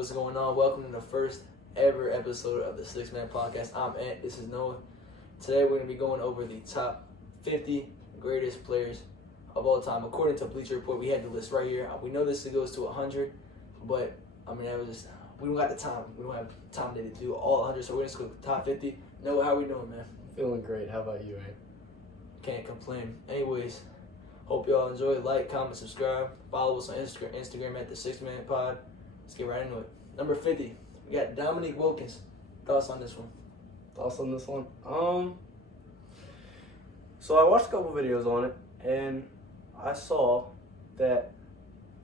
what's going on? Welcome to the first ever episode of the Six Man Podcast. I'm Ant, this is Noah. Today we're going to be going over the top 50 greatest players of all time. According to Bleacher Report, we had the list right here. We know this goes to 100, but we don't got the time. We don't have time to do all 100, so we're just going to go top 50. Noah, how we doing, man? Feeling great. How about you, Ant? Can't complain. Anyways, hope y'all enjoy. Like, comment, subscribe. Follow us on Instagram at the Six Man Pod. Let's get right into it. Number 50, we got Dominique Wilkins. Thoughts on this one? Thoughts on this one? So I watched a couple videos on it, and I saw that,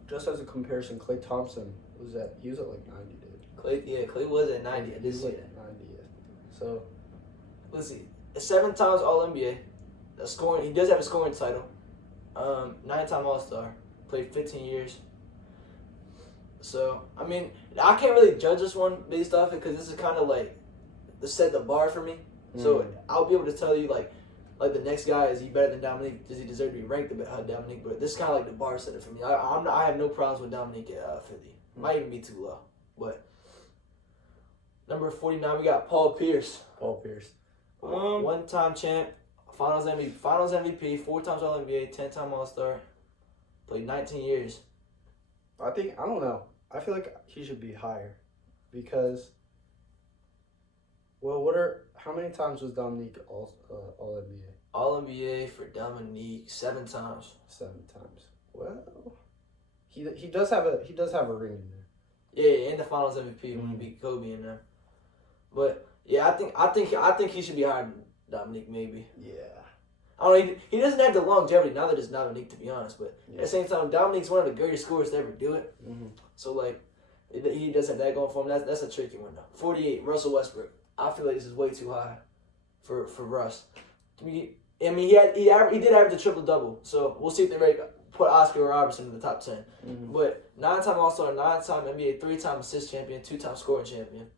just as a comparison, Klay Thompson was at like 90, dude. Klay was at 90. I did see like that. 90, yeah. So, Let's see. 7 times All-NBA. He does have a scoring title. 9-time All-Star. Played 15 years. So, I can't really judge this one based off it because this is kind of like to set the bar for me. So, I'll be able to tell you, like the next guy, is he better than Dominique? Does he deserve to be ranked above Dominique? But this is kind of like the bar setter for me. I have no problems with Dominique at 50. Might even be too low. But number 49, we got Paul Pierce. Paul Pierce. One-time champ, Finals MVP, 4 times All-NBA, 10-time All-Star. Played 19 years. I don't know. I feel like he should be higher because, how many times was Dominique All-NBA? All-NBA for Dominique 7 times. 7 times. Well, he does have a ring in there. Yeah, and the Finals MVP when he beat Kobe in there. But yeah, I think he should be higher than Dominique maybe. Yeah. I don't know, he doesn't have the longevity now that it's Dominique, to be honest. But at the same time, Dominique's one of the greatest scorers to ever do it. Mm-hmm. So like, he doesn't have that going for him. That's a tricky one though. 48, Russell Westbrook. I feel like this is way too high for Russ. He did average a triple double. So we'll see if they put Oscar Robertson in the top 10. Mm-hmm. But 9-time All-Star, 9-time NBA, 3-time assist champion, 2-time scoring champion.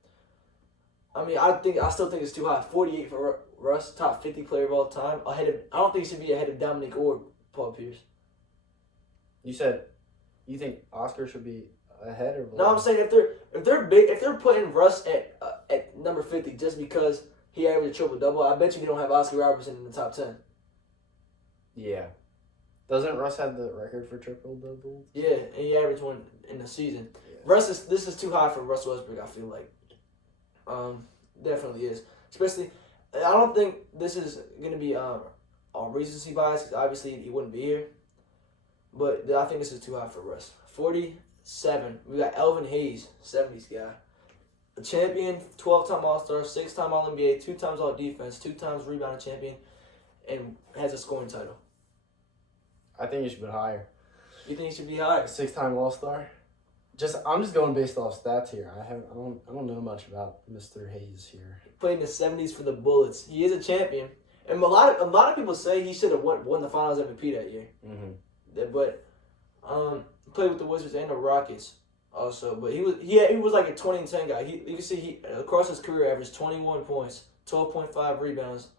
I still think it's too high. 48 for Russ, top 50 player of all time. I don't think he should be ahead of Dominique or Paul Pierce. You said you think Oscar should be ahead or below? No, I'm saying if they're putting Russ at number 50 just because he averaged a triple double, I bet you don't have Oscar Robertson in the top 10. Yeah. Doesn't Russ have the record for triple doubles? Yeah, and he averaged one in the season. Yeah. This is too high for Russ Westbrook, I feel like. Definitely is. Especially, I don't think this is going to be on recency bias, because obviously he wouldn't be here. But I think this is too high for Russ. 47, we got Elvin Hayes, 70s guy. A champion, 12-time All-Star, 6-time All-NBA, 2 times All-Defense, 2 times rebounding champion, and has a scoring title. I think he should be higher. You think he should be higher? 6-time All-Star? I'm just going based off stats here. I don't know much about Mr. Hayes here. Played in the 70s for the Bullets. He is a champion, and a lot of people say he should have won the Finals MVP that year. Mm-hmm. But played with the Wizards and the Rockets also. But he was like a 20-10 guy. You can see he across his career averaged 21 points, 12.5 rebounds,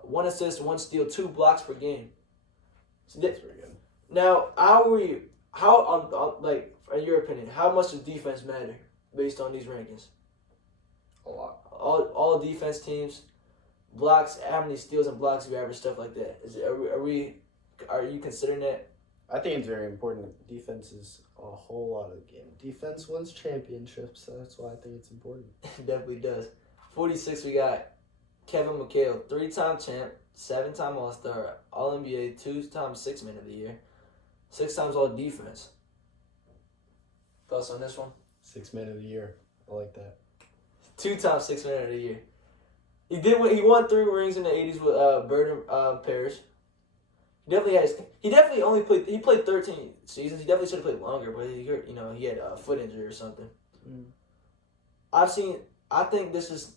1 assist, 1 steal, 2 blocks per game. So that's pretty good. Now, in your opinion, how much does defense matter based on these rankings? A lot. All defense teams, blocks, how many steals and blocks you average, stuff like that. Are you considering that? I think it's very important. Defense is a whole lot of the game. Defense wins championships, so that's why I think it's important. It definitely does. 46, we got Kevin McHale, 3-time champ, 7-time All-Star, All-NBA, 2-time Sixth Man of the Year, 6 times All-Defense. Thoughts on this one? Sixth Man of the Year. I like that. 2-time Sixth Man of the Year. He won 3 rings in the 80s with Bird Parrish. He played 13 seasons. He definitely should have played longer, but he had a foot injury or something. Mm. I think this is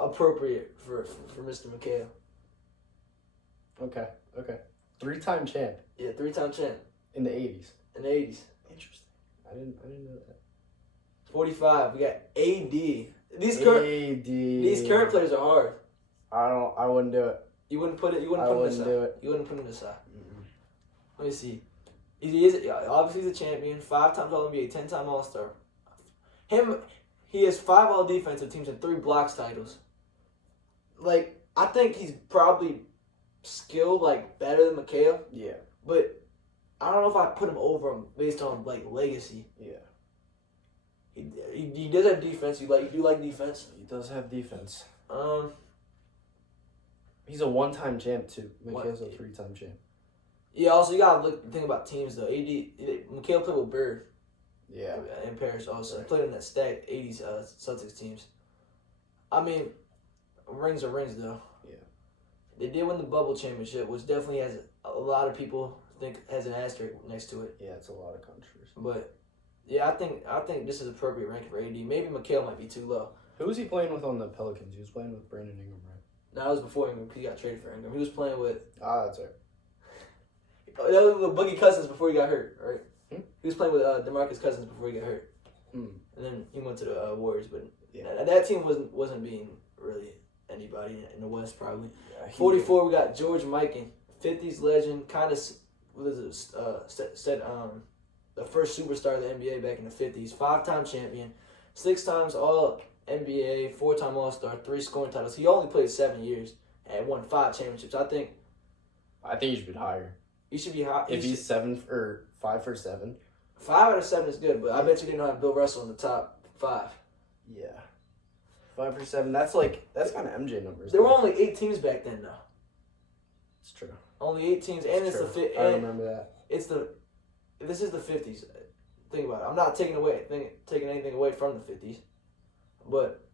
appropriate for Mr. McHale. Okay. 3-time champ. Yeah, 3-time champ. In the 80s. Interesting. I didn't know that. 45. We got AD. These current players are hard. I wouldn't do it. You wouldn't put it. You wouldn't I put wouldn't him do aside. it. You wouldn't put him aside. Mm-mm. Let me see. He is obviously he's a champion. 5 times All NBA, 10-time All Star. He has 5 all defensive teams and 3 blocks titles. Like, I think he's probably skilled like better than Mikhail, Yeah. but I don't know if I put him over him based on like legacy. Yeah. He does have defense. You do like defense. He does have defense. Um, He's a one-time champ too. What? Mikhail's a 3-time champ. yeah. Also, you gotta think about teams though. Mikhail played with Bird. Yeah. In Paris also. Right. Played in that stacked 80s Celtics teams. I mean, rings are rings though. Yeah. They did win the bubble championship, which definitely has a lot of people think has an asterisk next to it. Yeah, it's a lot of controversy. But yeah, I think this is appropriate ranking for AD. Maybe Mikhail might be too low. Who was he playing with on the Pelicans? He was playing with Brandon Ingram, right? No, that was before Ingram. He got traded for Ingram. He was playing with That's right. that was with Boogie Cousins before he got hurt, right? Hmm? He was playing with DeMarcus Cousins before he got hurt, Hmm. and then he went to the Warriors. But Yeah. that team wasn't being really anybody in the West probably. Yeah, 44, we got George Mikan, 50s legend, kind of said the first superstar of the NBA back in the 50s, 5-time champion, 6 times All NBA, 4-time All Star, 3 scoring titles. He only played 7 years and won 5 championships. I think he should be higher. he should be high. If he's 5 for 7. 5 out of 7 is good, but I bet you didn't have Bill Russell in the top 5. Yeah. 5 for 7. That's kind of MJ numbers. There were only 8 teams back then, though. It's true. Only 8 teams, and it's true. the fit. I And remember that. this is the 50s. Think about it. I'm not taking anything away from the 50s, but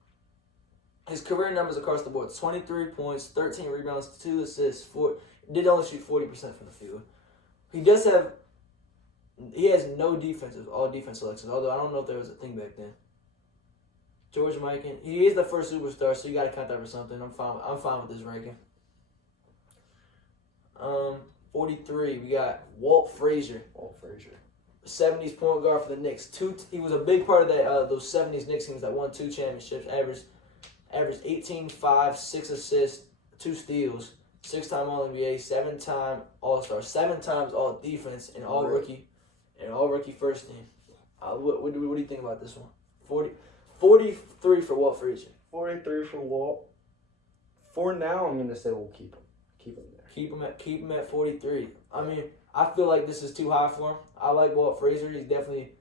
his career numbers across the board: 23 points, 13 rebounds, 2 assists, 4. Did only shoot 40% from the field. He has no defensive, all defense selections. Although I don't know if there was a thing back then. George Mikan, he is the first superstar, so you got to count that for something. I'm fine with this ranking. 43, we got Walt Frazier. 70s point guard for the Knicks. He was a big part of that those 70s Knicks teams that won 2 championships. Averaged 18, 5, 6 assists, 2 steals, 6-time All NBA, 7-time All Star, 7 times All Defense, and all rookie first team. What do you think about this one? 43 for Walt Frazier. 43 for Walt. For now, I'm gonna say we'll keep him. Keep him there. Keep him at 43. I mean, I feel like this is too high for him. I like Walt Frazier. He's definitely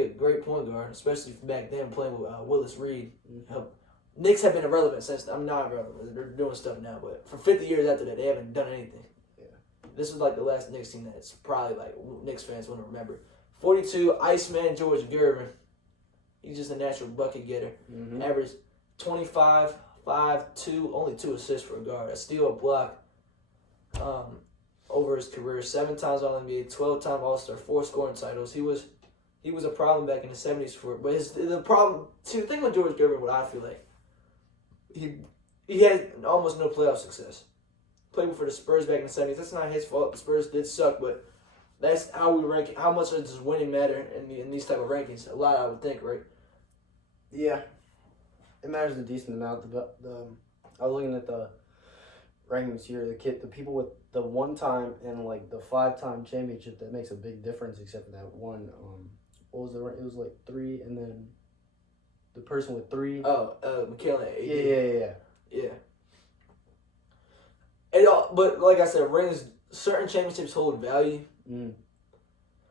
a great point guard, especially back then playing with Willis Reed. Mm-hmm. Knicks have been irrelevant since. I'm not irrelevant. They're doing stuff now, but for 50 years after that, they haven't done anything. Yeah. This was like the last Knicks team that's probably like Knicks fans want to remember. 42, Iceman George Gervin. He's just a natural bucket getter. Mm-hmm. Averaged 25, 5, 2, only 2 assists for a guard. A steal, a block. Over his career, 7 times All NBA, 12-time All Star, 4 scoring titles. He was a problem back in the 70s for it. But the problem, see, the thing with George Gervin, what I feel like, he had almost no playoff success. Played for the Spurs back in the 70s. That's not his fault. The Spurs did suck, but that's how we rank. How much does winning matter in these type of rankings? A lot, I would think, right? Yeah, it matters a decent amount. I was looking at the rankings here. The people with the 1-time and like the 5-time championship, that makes a big difference. Except for that one. What was it was like 3, and then the person with 3. Oh, Mikhail and AD. Yeah. But like I said, certain championships hold value. Mm.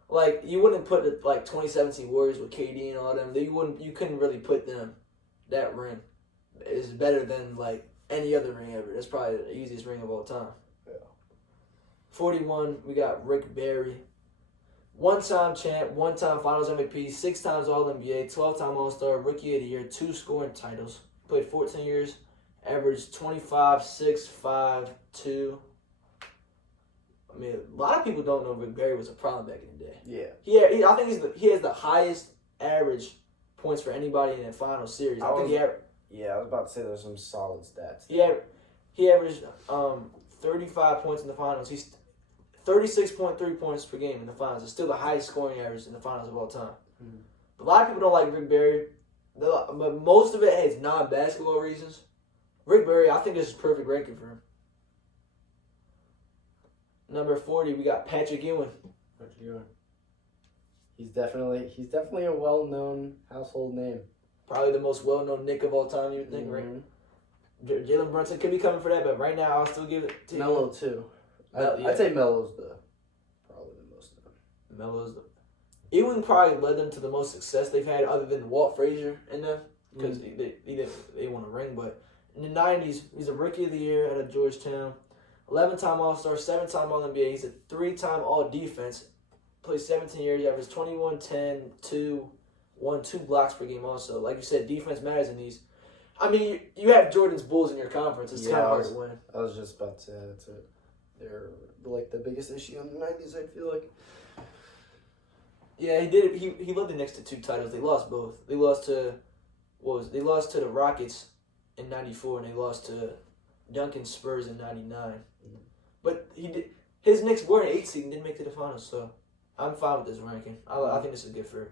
Like you wouldn't put it like 2017 Warriors with KD and all them. You couldn't really put them. That ring is better than like any other ring ever. That's probably the easiest ring of all time. Yeah. 41, we got Rick Barry. 1-time champ, 1-time Finals MVP, 6 times All NBA, 12-time All Star, Rookie of the Year, 2 scoring titles. Played 14 years, averaged 25, 6, 5, 2. I mean, a lot of people don't know Rick Barry was a problem back in the day. Yeah. I think he has the highest average points for anybody in the final series. I was about to say there's some solid stats. He averaged 35 points in the finals. He's 36.3 points per game in the finals. It's still the highest scoring average in the finals of all time. Mm-hmm. A lot of people don't like Rick Barry, but most of it has non-basketball reasons. Rick Barry, I think this is perfect ranking for him. Number 40, we got Patrick Ewing. He's definitely a well-known household name. Probably the most well-known Nick of all time, you would think, right? Jalen Brunson could be coming for that, but right now I'll still give it to Melo too. Yeah. I'd say Melo's probably the most known. Melo's Ewing probably led them to the most success they've had, other than Walt Frazier and them, because they won a ring. But in the '90s, he's a Rookie of the Year out of Georgetown, 11-time All-Star, 7-time All-NBA. He's a 3-time All-Defense. Played 17 years, averaged 21, 10, 2, 1, 2 blocks per game. Also, like you said, defense matters in these. I mean, you have Jordan's Bulls in your conference. It's kind of hard to win. I was just about to say that's it. They're like the biggest issue in the '90s. I feel like. Yeah, he did it. He led the Knicks to 2 titles. They lost both. They lost to the Rockets in '94, and they lost to Duncan Spurs in '99. Mm-hmm. But his Knicks were an 8 seed and didn't make it to the finals. So I'm fine with this ranking. I think this is good for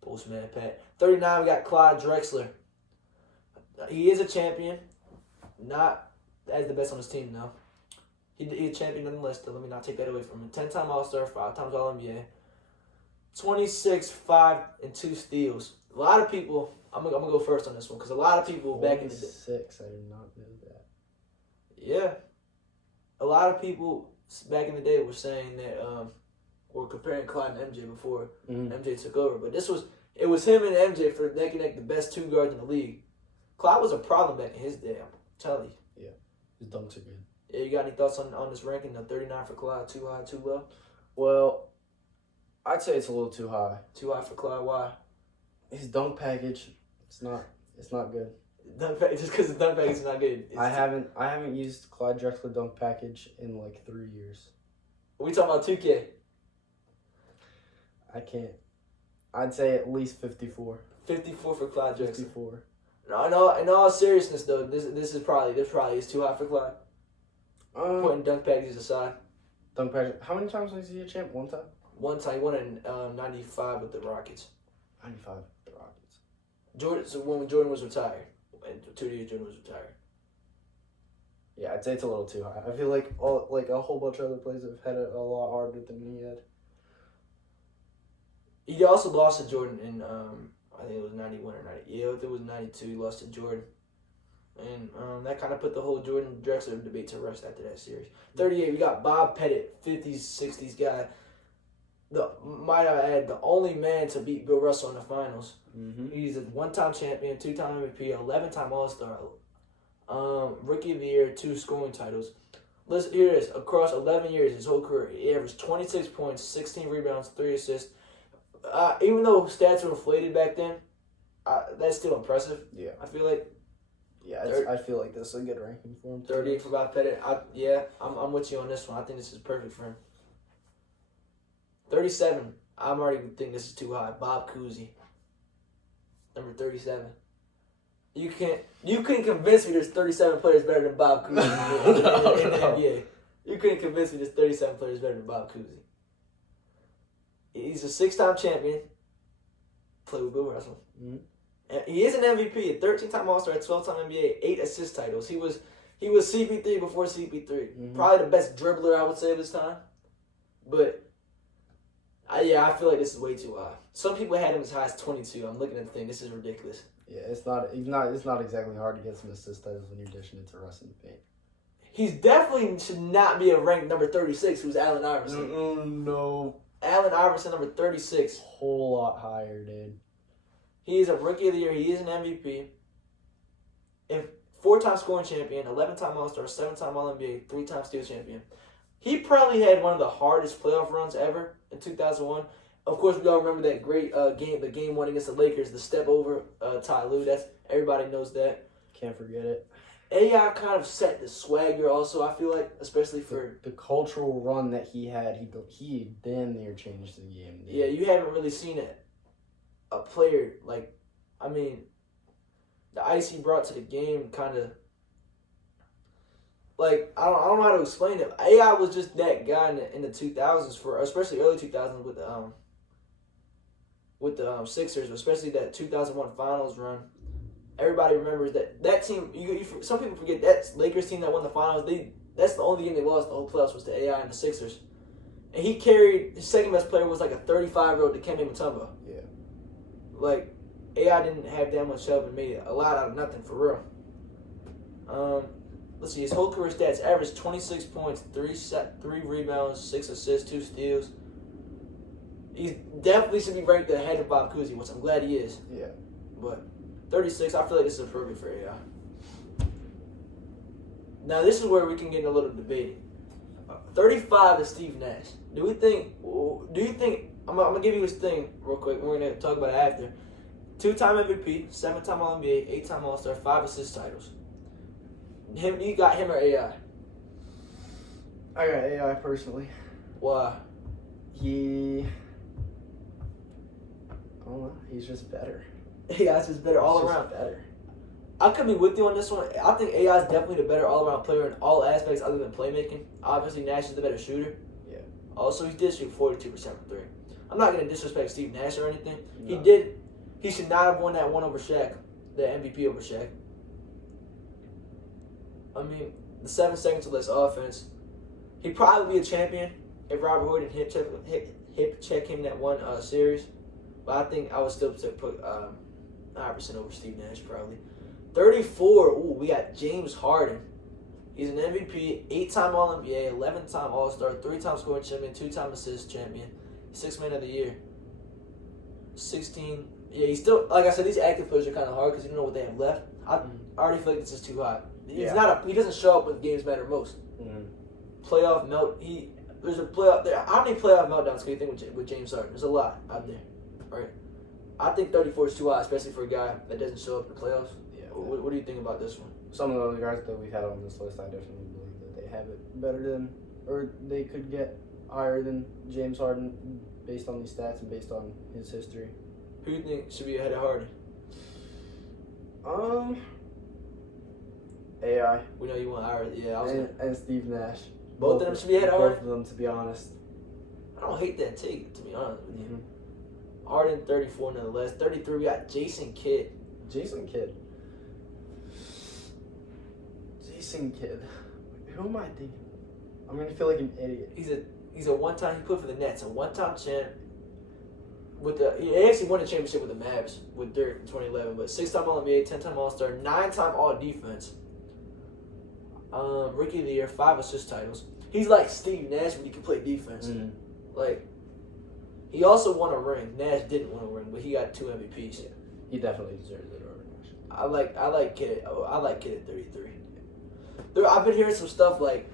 Postman Pat. 39, we got Clyde Drexler. He is a champion. Not as the best on his team, though. He's a champion nonetheless, though. Let me not take that away from him. 10-time All-Star, 5 times All-NBA. 26, 5, and 2 steals. A lot of people, I'm gonna go first on this one, because a lot of people back in the day. 6, I did not know that. Yeah. A lot of people back in the day were saying that, were comparing Clyde and MJ before MJ took over. But it was him and MJ for neck and neck, the best 2 guards in the league. Clyde was a problem back in his day, I'm telling you. Yeah, his dunks are good. Yeah, you got any thoughts on this ranking? The 39 for Clyde, too high, too low? Well, I'd say it's a little too high. Too high for Clyde, why? His dunk package, it's not good. Just because his dunk package is not good. I haven't used Clyde Drexler dunk package in like 3 years. We talking about 2K? I can't. I'd say at least 54. 54 for Clyde Drexler. 54. No, in all seriousness though, this probably is too high for Clyde. Putting dunk packages aside. Dunk package. How many times was he a champ? One time. One time he won in '95 with the Rockets. 95 with the Rockets. Jordan. So when Jordan was retired, and 2 years Jordan was retired. Yeah, I'd say it's a little too high. I feel like a whole bunch of other players have had it a lot harder than he had. He also lost to Jordan in I think it was 91 or 90. Yeah, it was 92. He lost to Jordan. And that kind of put the whole Jordan Drexler debate to rest after that series. 38, we got Bob Pettit, 50s, 60s guy. Might I add, the only man to beat Bill Russell in the finals. Mm-hmm. He's a 1-time champion, 2-time MVP, 11-time All-Star, Rookie of the Year, 2 scoring titles. Listen, here it is. Across 11 years, his whole career, he averaged 26 points, 16 rebounds, 3 assists. Even though stats were inflated back then, that's still impressive. Yeah. I feel like. Yeah, I feel like this is a good ranking for him. 38 for Bob Pettit. I'm with you on this one. I think this is perfect for him. 37. I'm already think this is too high. Bob Cousy. Number 37. You couldn't convince me there's 37 players better than Bob Cousy in the NBA. You couldn't convince me there's 37 players better than Bob Cousy. He's a 6-time champion. Played with Bill Russell. Mm-hmm. And he is an MVP, a 13-time All-Star, a 12-time NBA, 8 assist titles. He was CP3 before CP3. Mm-hmm. Probably the best dribbler, I would say, of his time. But I feel like this is way too high. Some people had him as high as 22. I'm looking at the thing. This is ridiculous. Yeah, it's not exactly hard to get some assist titles when you're dishing it to Russ in the paint. He's definitely should not be a ranked number 36, who's Allen Iverson. No. Allen Iverson, number 36. Whole lot higher, dude. He is a Rookie of the Year. He is an MVP. 4-time scoring champion, 11-time All-Star, 7-time All-NBA, 3-time steal champion. He probably had one of the hardest playoff runs ever in 2001. Of course, we all remember that great the game 1 against the Lakers, the step over Ty Lue. Everybody knows that. Can't forget it. AI kind of set the swagger also, I feel like, especially for... The cultural run that he had, he damn near changed the game. Dude. Yeah, you haven't really seen a player, like, I mean, the ice he brought to the game kind of... Like, I don't know how to explain it. AI was just that guy in the 2000s, especially early 2000s with the Sixers, especially that 2001 Finals run. Everybody remembers that team. Some people forget that Lakers team that won the finals. That's the only game they lost in the whole playoffs was to AI and the Sixers. And he carried, his second best player was like a 35-year-old Dikembe Mutombo. Yeah. Like, AI didn't have that much help and made a lot out of nothing, for real. Let's see, his whole career stats: averaged 26 points, 3 rebounds, 6 assists, 2 steals. He definitely should be ranked ahead of Bob Cousy, which I'm glad he is. Yeah. But 36, I feel like this is appropriate for AI. Now, this is where we can get in a little debate. 35 is Steve Nash. Do you think, I'm going to give you his thing real quick. We're going to talk about it after. 2-time MVP, 7-time All-NBA, 8-time All-Star, 5 assist titles. You got him or AI? I got AI personally. Why? I don't know. He's just better. AI's just better all He's around. just better. I could be with you on this one. I think AI is definitely the better all-around player in all aspects other than playmaking. Obviously, Nash is the better shooter. Yeah. Also, he did shoot 42% from 3. I'm not going to disrespect Steve Nash or anything. No. He should not have won that one over Shaq, the MVP over Shaq. I mean, the 7 seconds or less offense. He'd probably be a champion if Robert Horry didn't hip check him that one series. But I think I would still put Iverson over Steve Nash probably. 34. Ooh, we got James Harden. He's an MVP, 8-time All-NBA, 11-time All-Star, 3-time scoring champion, 2-time assist champion, 6th man of the year. 16. Yeah, he's still, like I said, these active players are kind of hard because you don't know what they have left. I already feel like this is too high. He doesn't show up when games matter most. Mm-hmm. Playoff melt. There's a playoff there. How many playoff meltdowns can you think with James Harden? There's a lot out there, right? I think 34 is too high, especially for a guy that doesn't show up in the playoffs. Yeah. What do you think about this one? Some of the other guys that we've had on this list, I definitely believe that they have it better than, or they could get higher than James Harden based on these stats and based on his history. Who do you think should be ahead of Harden? AI. We know you want Harden. Yeah, and Steve Nash. Both of them should be ahead of Harden? Both of them, to be honest. I don't hate that take, to be honest with you. Mm-hmm. Harden, 34 nonetheless. 33, we got Jason Kidd. Jason Kidd. Who am I thinking? I'm going to feel like an idiot. He's a one-time, he put for the Nets, a one-time champ. He actually won a championship with the Mavs with Dirk in 2011, but 6-time All-NBA, 10-time All-Star, 9-time All-Defense. Rookie of the Year, 5 assist titles. He's like Steve Nash when he can play defense. Mm-hmm. Like, he also won a ring. Nash didn't win a ring, but he got 2 MVPs. Yeah. He definitely deserves it over Nash. I like Kidd. I like Kidd at 33. I've been hearing some stuff like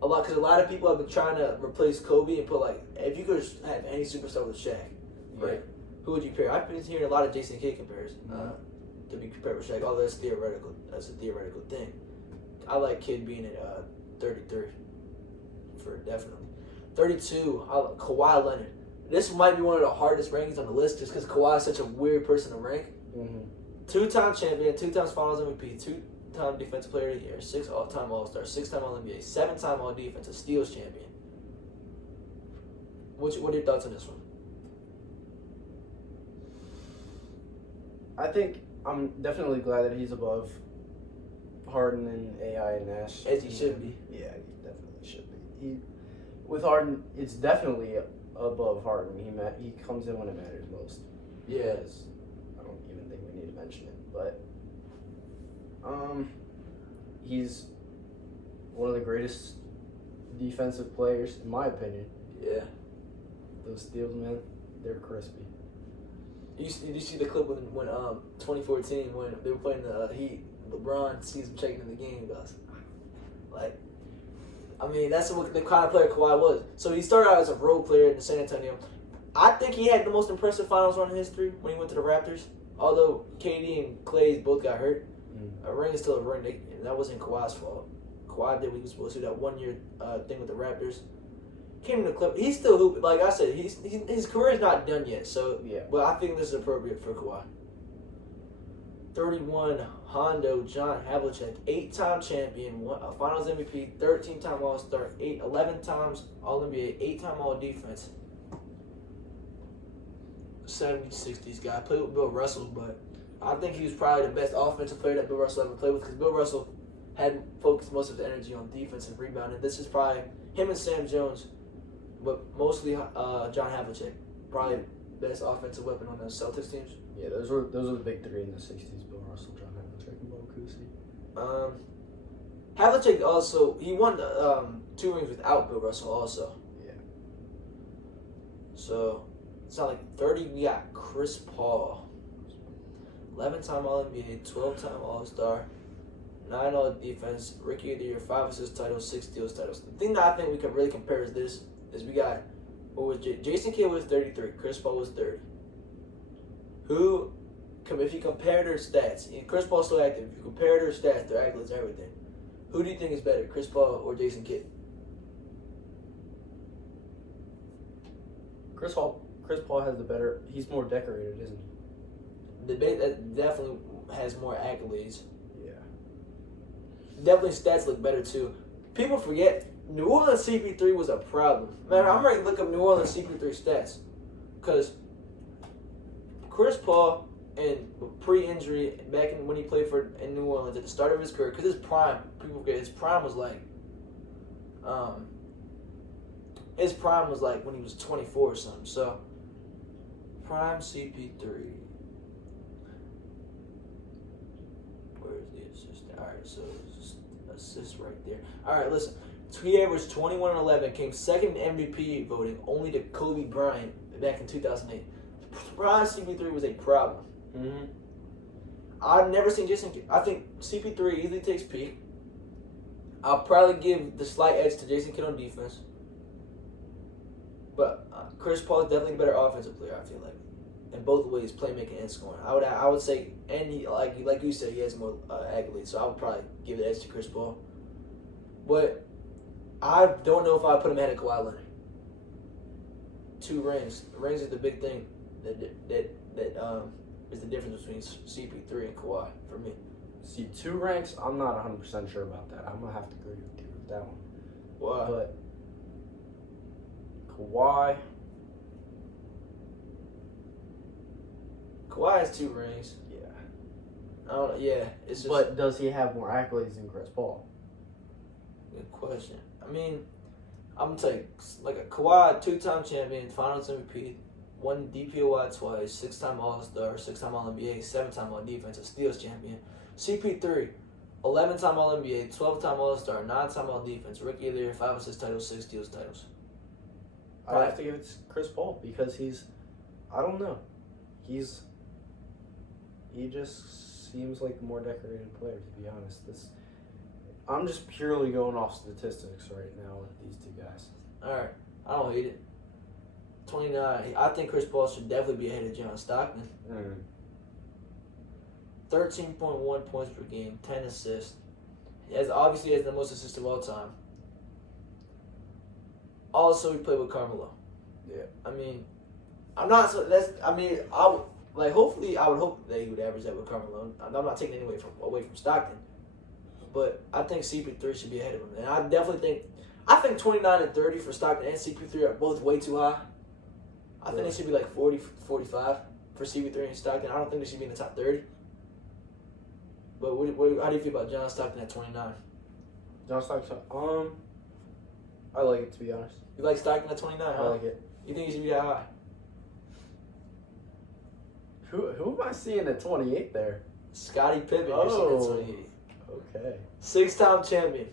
a lot because a lot of people have been trying to replace Kobe and put like if you could have any superstar with Shaq, right? Who would you pair? I've been hearing a lot of Jason Kidd comparisons to be compared with Shaq. Although that's theoretical. That's a theoretical thing. I like Kidd being at 33 for definitely. 32. Kawhi Leonard. This might be one of the hardest rankings on the list just because Kawhi is such a weird person to rank. Mm-hmm. 2-2-time champion, 2 times Finals MVP, 2-time Defensive Player of the Year, 6 all-time All-Star, 6-time All-NBA, 7-time All-Defense, a Steals champion. What are your thoughts on this one? I think I'm definitely glad that he's above Harden and AI and Nash. As he should be. Yeah, he definitely should be. With Harden, it's definitely above Harden. He comes in when it matters most. Yeah. Because I don't even think we need to mention it, but he's one of the greatest defensive players, in my opinion. Yeah. Those steals, man, they're crispy. Did you see the clip when 2014 when they were playing the Heat? LeBron sees him checking in the game. Goes, like, I mean, that's what the kind of player Kawhi was. So he started out as a role player in San Antonio. I think he had the most impressive finals run in history when he went to the Raptors. Although KD and Clay both got hurt, a ring is still a ring, and that wasn't Kawhi's fault. Kawhi did what he was supposed to, that 1 year thing with the Raptors. Came in the clip. He's still hooping. Like I said, his career is not done yet. So, yeah. But I think this is appropriate for Kawhi. 31, Hondo, John Havlicek, 8-time champion, Finals MVP, 13-time All-Star, 11 times All-NBA, 8-time All-Defense. 70s, 60s guy. Played with Bill Russell, but I think he was probably the best offensive player that Bill Russell ever played with because Bill Russell had focused most of his energy on defense and rebounding. This is probably him and Sam Jones but mostly John Havlicek, probably best offensive weapon on the Celtics teams. Yeah, those were the big three in the '60s: Bill Russell, John Havlicek, and Bo Cousy. Havlicek also he won 2 rings without Bill Russell also. Yeah. So it's not like 30. We got Chris Paul, 11-time All-NBA, 12-time All-Star, 9 All-Defense, Rookie of the Year, 5 assist titles, 6 steals titles. The thing that I think we can really compare is this: is we got Jason Kidd was 33, Chris Paul was 30. If you compare their stats, and Chris Paul's still active. If you compare their stats, their accolades, everything, who do you think is better, Chris Paul or Jason Kidd? Chris Paul has the better. He's more decorated, isn't he? That definitely has more accolades. Yeah. Definitely stats look better too. People forget New Orleans CP3 was a problem. Man, I'm ready to look up New Orleans CP3 stats. Because Chris Paul, and pre-injury, back when he played in New Orleans at the start of his career, because his prime, people forget, his prime was like when he was 24 or something. So, prime CP3. Where's the assist? Alright, so assist right there. Alright, listen. He averaged 21 and 11, came second in MVP voting, only to Kobe Bryant back in 2008. Prime CP3 was a problem. Mm-hmm. I've never seen Jason Kidd. I think CP3 easily takes peak. I'll probably give the slight edge to Jason Kidd on defense. But Chris Paul is definitely a better offensive player, I feel like. In both ways, playmaking and scoring. I would say, and he, like you said, he has more accolades, so I would probably give the edge to Chris Paul. But I don't know if I put him ahead of Kawhi Leonard. 2 rings. Rings is the big thing that is the difference between CP3 and Kawhi for me. See, 2 ranks, I'm not 100% sure about that. I'm going to have to agree with you with that one. Why? But Kawhi has 2 rings. Yeah. I don't know. Yeah, it's just. But does he have more accolades than Chris Paul? Good question. I mean, I'm gonna tell you, like a Kawhi, 2-time champion, Finals MVP, won DPOY twice, 6-time All-Star, 6-time All-NBA, 7-time All-Defense, a steals champion. CP3, 11-time All-NBA, 12-time All-Star, 9-time All-Defense, Rookie of the Year, 5 assist titles, 6 steals titles. I have to give it to Chris Paul because I don't know, he just seems like the more decorated player, to be honest. I'm just purely going off statistics right now with these 2 guys. Alright, I don't hate it. 29, I think Chris Paul should definitely be ahead of John Stockton. 13.1 points per game, 10 assists. He obviously has the most assists of all time. Also, he played with Carmelo. Yeah. I mean, I'm not so. I would hopefully I would hope that he would average that with Carmelo. I'm not taking it away from Stockton, but I think CP3 should be ahead of him, and I think 29 and 30 for Stockton and CP3 are both way too high. I think it should be like 40, 45 for CP3 and Stockton. I don't think they should be in the top 30. But how do you feel about John Stockton at 29? John Stockton, I like it, to be honest. You like Stockton at 29? I like it. You think he should be that high? Who am I seeing at 28 there? Scottie Pippen. Oh. At 28. Okay. 6-time champion,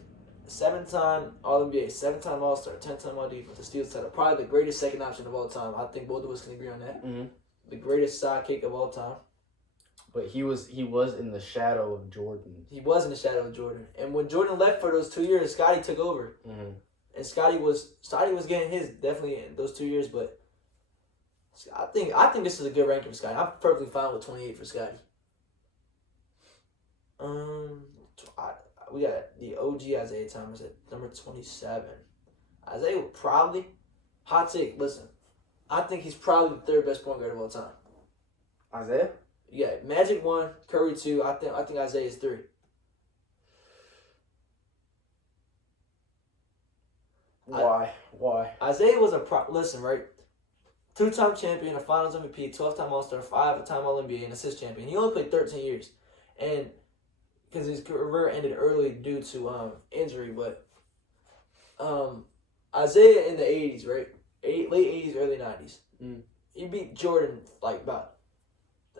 7-time All-NBA, 7-time All-Star, 10-time All-Defense, a steals title. Probably the greatest second option of all time. I think both of us can agree on that. Mm-hmm. The greatest sidekick of all time. But he was in the shadow of Jordan. He was in the shadow of Jordan. And when Jordan left for those 2 years, Scottie took over. Mm-hmm. And Scottie was getting his definitely in those 2 years, but I think this is a good ranking for Scottie. I'm perfectly fine with 28 for Scottie. We got the OG Isaiah Thomas at number 27. Isaiah would probably, hot take, listen, I think he's probably the 3rd best point guard of all time. Isaiah? Yeah, Magic 1, Curry 2. I think Isaiah is 3. Why? Isaiah was listen, right? 2-time champion, a Finals MVP, 12-time All-Star, 5-time All-NBA, and assist champion. He only played 13 years, and because his career ended early due to injury. But Isaiah in the 80s, right? late 80s, early 90s. Mm. He beat Jordan like about,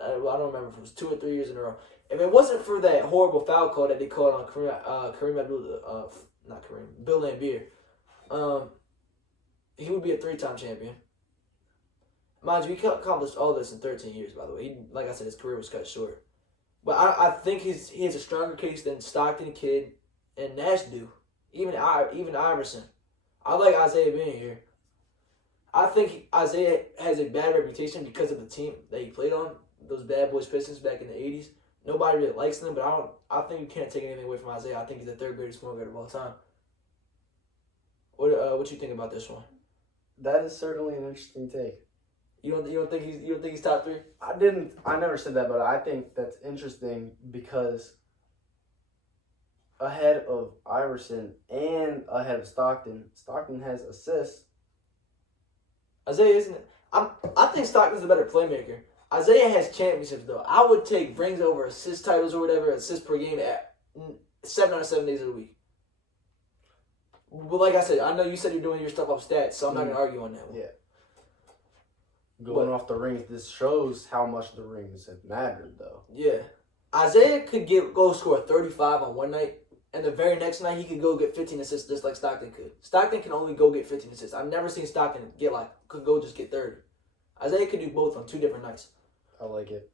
I don't remember if it was 2 or 3 years in a row. If it wasn't for that horrible foul call that they called on Kareem Abdul, not Kareem, Bill Laimbeer, he would be a 3-time champion. Mind you, he accomplished all this in 13 years, by the way. Like I said, his career was cut short. But I think he has a stronger case than Stockton, Kidd, and Nash do. Even Iverson. I like Isaiah being here. I think Isaiah has a bad reputation because of the team that he played on. Those Bad Boys Pistons back in the 80s. Nobody really likes them, but I think you can't take anything away from Isaiah. I think he's the 3rd greatest point guard of all time. What you think about this one? That is certainly an interesting take. You don't think he's top 3? I never said that, but I think that's interesting because ahead of Iverson and ahead of Stockton has assists. Isaiah isn't. I think Stockton's a better playmaker. Isaiah has championships though. I would take rings over assist titles or whatever, assists per game at 7 out of 7 days of the week. But like I said, I know you said you're doing your stuff off stats, so I'm not gonna argue on that one. Yeah. Going off the rings, this shows how much the rings have mattered, though. Yeah. Isaiah could go score 35 on one night, and the very next night he could go get 15 assists just like Stockton could. Stockton can only go get 15 assists. I've never seen Stockton could go just get 30. Isaiah could do both on 2 different nights. I like it.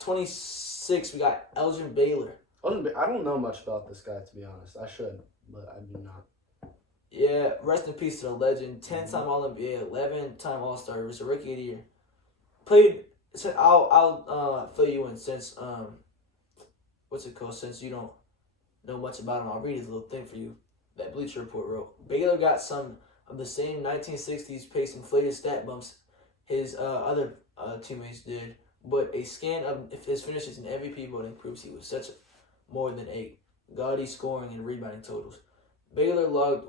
26, we got Elgin Baylor. I don't know much about this guy, to be honest. I should, but I do not. Yeah, rest in peace to the legend. 10-time All-NBA, 11-time All-Star. He was a Rookie of the Year. Played. I'll fill you in since since you don't know much about him. I'll read his little thing for you that Bleacher Report wrote. Baylor got some of the same 1960s pace inflated stat bumps his other teammates did, but a scan of his finishes in MVP voting proves he was such more than a gaudy scoring and rebounding totals. Baylor logged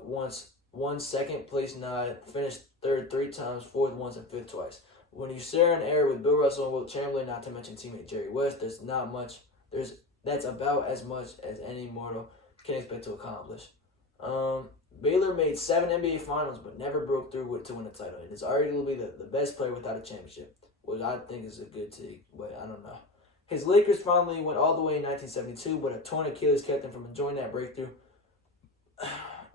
one second place nod, finished 3rd 3 times, 4th once, and 5th twice. When you share an era with Bill Russell and Wilt Chamberlain, not to mention teammate Jerry West, that's about as much as any mortal can expect to accomplish. Baylor made 7 NBA Finals, but never broke through to win a title. It is arguably the best player without a championship, which I think is a good take, but I don't know. His Lakers finally went all the way in 1972, but a torn Achilles kept him from enjoying that breakthrough.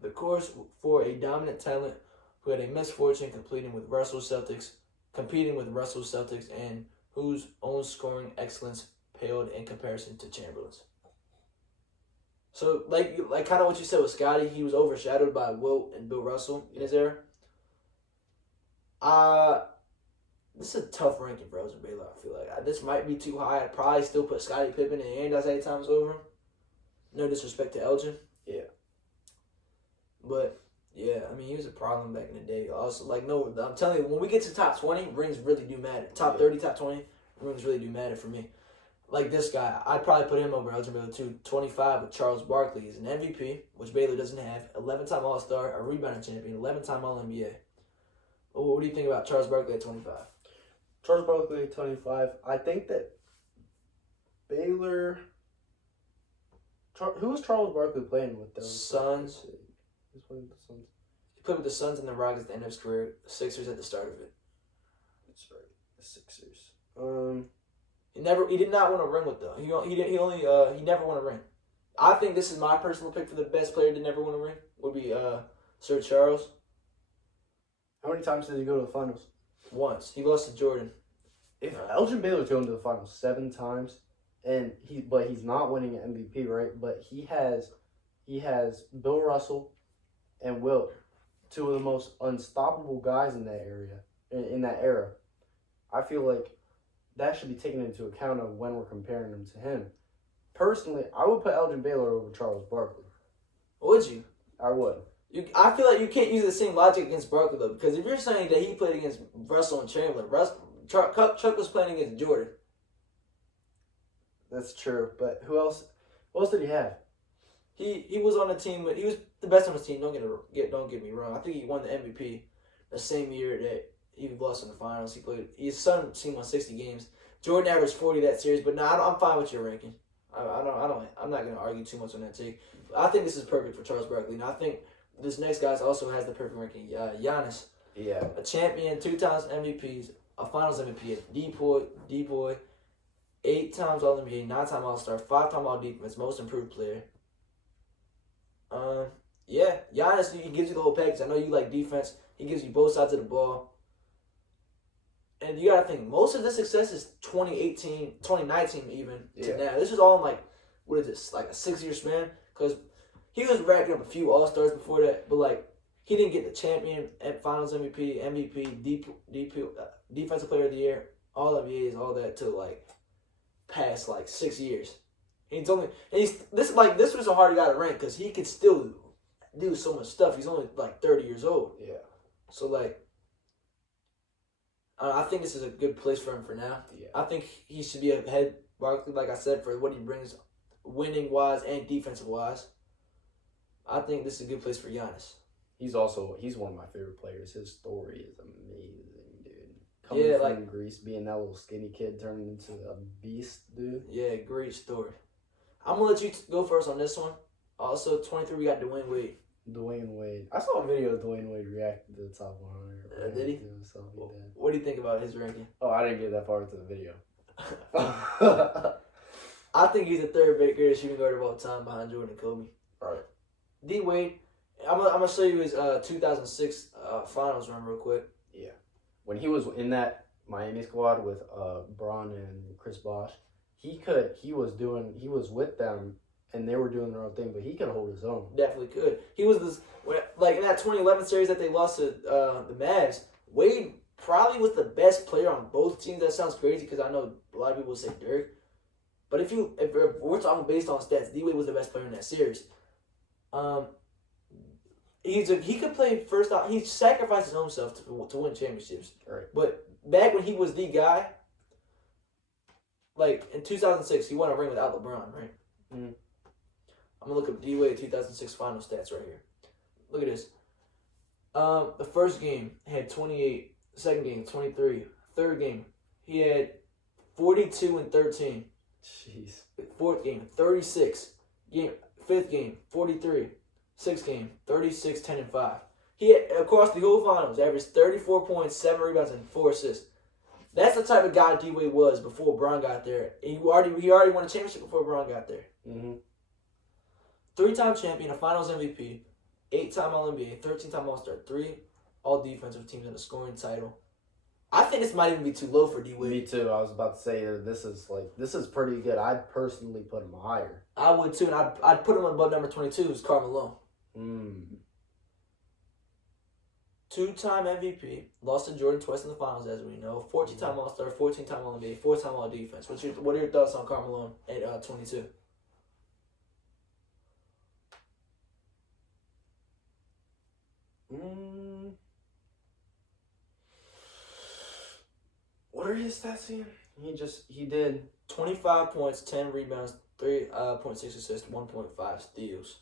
The course for a dominant talent who had a misfortune competing with Russell's Celtics, and whose own scoring excellence paled in comparison to Chamberlain's. So, like kind of what you said with Scottie, he was overshadowed by Wilt and Bill Russell in his era. This is a tough ranking for Elgin Baylor, I feel like. This might be too high. I'd probably still put Scottie Pippen and Isaiah Thomas over him. No disrespect to Elgin. Yeah. But, yeah, I mean, he was a problem back in the day. Also, I'm telling you, when we get to top 20, rings really do matter. Top 30, top 20, rings really do matter for me. Like this guy, I'd probably put him over Elgin Baylor too. 25 with Charles Barkley. He's an MVP, which Baylor doesn't have. 11-time All-Star, a rebounding champion, 11-time All-NBA. What do you think about Charles Barkley at 25? Charles Barkley at 25. I think that Baylor... Who was Charles Barkley playing with, though? Suns. He was playing with the Suns. He played with the Suns and the Rockets at the end of his career. Sixers at the start of it. That's right. The Sixers. He did not win a ring with them. He never won a ring. I think this is my personal pick for the best player to never win a ring. Would be Sir Charles. How many times did he go to the finals? Once. He lost to Jordan. If Elgin Baylor's going to the finals 7 times, but he's not winning an MVP, right? But he has Bill Russell and Wilt, 2 of the most unstoppable guys in that area, in that era. I feel like that should be taken into account of when we're comparing him to him. Personally, I would put Elgin Baylor over Charles Barkley. Would you? I would. I feel like you can't use the same logic against Barkley, though, because if you're saying that he played against Russell and Chamberlain, Chuck was playing against Jordan. That's true, but who else? What else did he have? He was on a team he was the best on his team. Don't get me wrong. I think he won the MVP the same year that he lost in the finals. His son team won 60 games. Jordan averaged 40 that series, but I'm fine with your ranking. I'm not gonna argue too much on that take. I think this is perfect for Charles Barkley. Now I think this next guy also has the perfect ranking. Giannis. Yeah. A champion, 2 times MVPs, a Finals MVP, D-Boy, 8 times All NBA, 9-time All Star, 5-time All Defense, Most Improved Player. Yeah, Giannis, he gives you the whole package. I know you like defense. He gives you both sides of the ball. And you gotta think, most of the success is 2018, 2019 even to now. This is all in like, what is this, like a 6-year span? Because he was racking up a few All Stars before that, but like he didn't get the champion, Finals MVP, Defensive Player of the Year, All NBAs, all that till like past like 6 years. This was a hard guy to rank because he could still do so much stuff. He's only like 30 years old. Yeah. So like, I think this is a good place for him for now. Yeah. I think he should be ahead, Barkley, like I said, for what he brings, winning wise and defensive wise. I think this is a good place for Giannis. He's one of my favorite players. His story is amazing, dude. Coming from Greece, being that little skinny kid turning into a beast, dude. Yeah, great story. I'm gonna let you go first on this one. Also, 23, we got Dwayne Wade. Dwayne Wade. I saw a video of Dwayne Wade reacting to the top 100. Did he? What do you think about his ranking? Oh, I didn't get that far into the video. I think he's the third greatest shooting guard of all time behind Jordan and Kobe. All right. D Wade, I'm gonna show you his 2006 finals run real quick. Yeah, when he was in that Miami squad with Bron and Chris Bosh, he was with them and they were doing their own thing, but he could hold his own. Definitely could. He was like in that 2011 series that they lost to the Mavs. Wade probably was the best player on both teams. That sounds crazy because I know a lot of people say Dirk, but if we're talking based on stats, D Wade was the best player in that series. He could play first off. He sacrificed his own self to win championships. Right. But back when he was the guy, like in 2006, he won a ring without LeBron, right? Mm-hmm. I'm gonna look up D Wade 2006 final stats right here. Look at this. The first game had 28. Second game 23. Third game he had 42 and 13. Jeez. Fourth game 36. Fifth game 43. Sixth game 36, 10 and 5. He had, across the whole finals averaged 34 points, 7 rebounds, and 4 assists. That's the type of guy D Wade was before Bron got there. He already won a championship before Bron got there. Mm-hmm. 3-time champion, a Finals MVP, 8-time All-NBA, 13-time All-Star, 3 All-Defensive teams and a scoring title. I think this might even be too low for D Wade. Me too. I was about to say that this is pretty good. I'd personally put him higher. I would too, and I'd put him above number 22, who's Karl Malone. 2-time MVP, lost to Jordan twice in the finals, as we know. 14-time All-Star, 14-time All-NBA, 4-time All-Defense. What are your thoughts on Karl Malone at 22? What are his stats again? He did 25 points, 10 rebounds, 3.6 assists, 1.5 steals.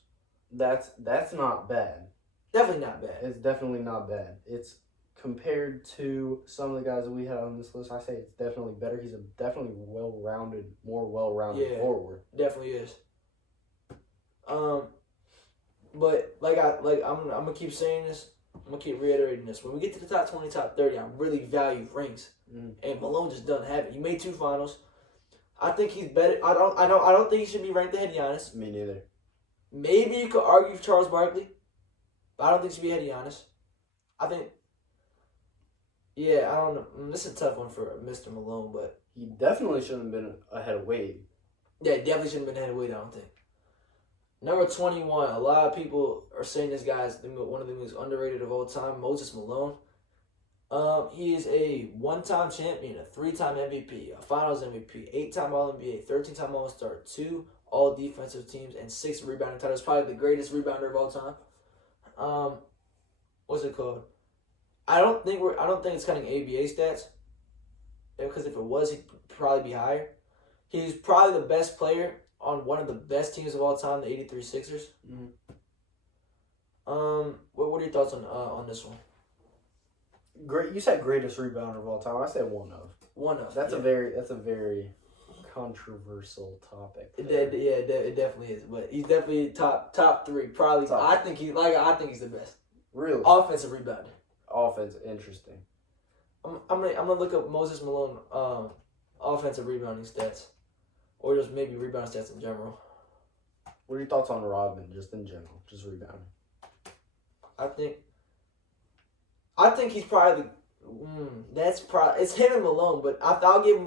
That's not bad. Definitely not bad. It's definitely not bad. It's compared to some of the guys that we had on this list. I say it's definitely better. He's a definitely more well-rounded forward. Definitely is. But I'm gonna keep saying this. I'm gonna keep reiterating this. When we get to the top 20, top 30, I really value rings, and Malone just doesn't have it. He made 2 finals. I think he's better. I don't think he should be ranked ahead of Giannis. Me neither. Maybe you could argue for Charles Barkley, but I don't think he should be ahead of Giannis. I think. Yeah, I don't know. This is a tough one for Mr. Malone, but he definitely shouldn't have been ahead of Wade. Yeah, definitely shouldn't have been ahead of Wade. I don't think. Number 21, a lot of people are saying this guy is one of the most underrated of all time, Moses Malone. He is a 1-time champion, a 3-time MVP, a Finals MVP, 8-time All-NBA, 13-time All-Star, 2 All-Defensive teams, and 6 rebounding titles. Probably the greatest rebounder of all time. What's it called? I don't think it's counting ABA stats, because if it was, he'd probably be higher. He's probably the best player on one of the best teams of all time, the 83 Sixers. Mm-hmm. What are your thoughts on this one? Great. You said greatest rebounder of all time. I said one of. One of. That's a very controversial topic. It definitely is. But he's definitely top 3. Probably. I think he's the best. Really? Offensive rebounder. offense interesting. I'm gonna look up Moses Malone offensive rebounding stats, or just maybe rebounding stats in general. What are your thoughts on Rodman, just in general, just rebounding? I think he's probably it's him and Malone, but I'll give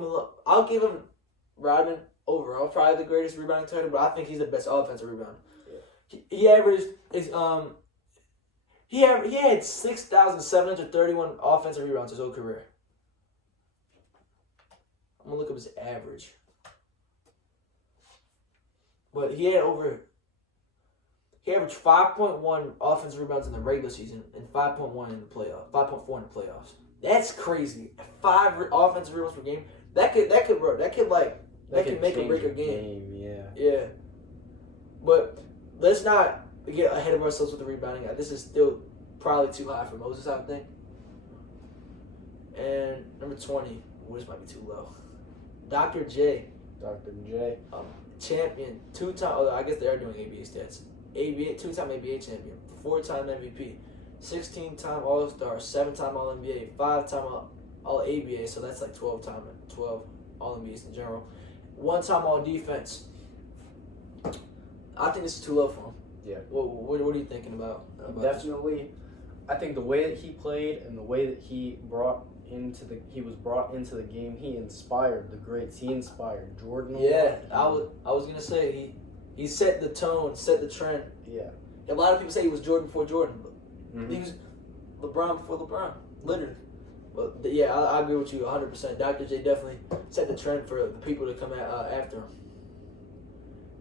him Rodman overall probably the greatest rebounding title, but I think he's the best offensive rebounder. Yeah. He averaged he had 6,731 offensive rebounds his whole career. I'm gonna look up his average, but he averaged 5.1 offensive rebounds in the regular season and 5.1 in the playoff, 5.4 in the playoffs. That's crazy. 5 offensive rebounds per game. That could make or break a game. Yeah. But let's not get ahead of ourselves with the rebounding. This is still probably too high for Moses, I think. And number 20, this might be too low. Dr. J. Champion, 2-time. I guess they are doing ABA stats. 2-time ABA champion, 4-time MVP, 16-time All-Star, 7-time All-NBA, 5-time All-ABA, so that's like 12 All-NBAs in general. 1-time All-Defense. I think this is too low for him. Yeah. What are you thinking about Definitely, I think the way that he played and the way that he was brought into the game, he inspired the greats. He inspired Jordan. Yeah, I was gonna say he set the tone, set the trend. Yeah. A lot of people say he was Jordan before Jordan, but Mm-hmm. he was LeBron before LeBron, literally. But yeah, I agree with you 100%. Dr. J definitely set the trend for the people to come after him.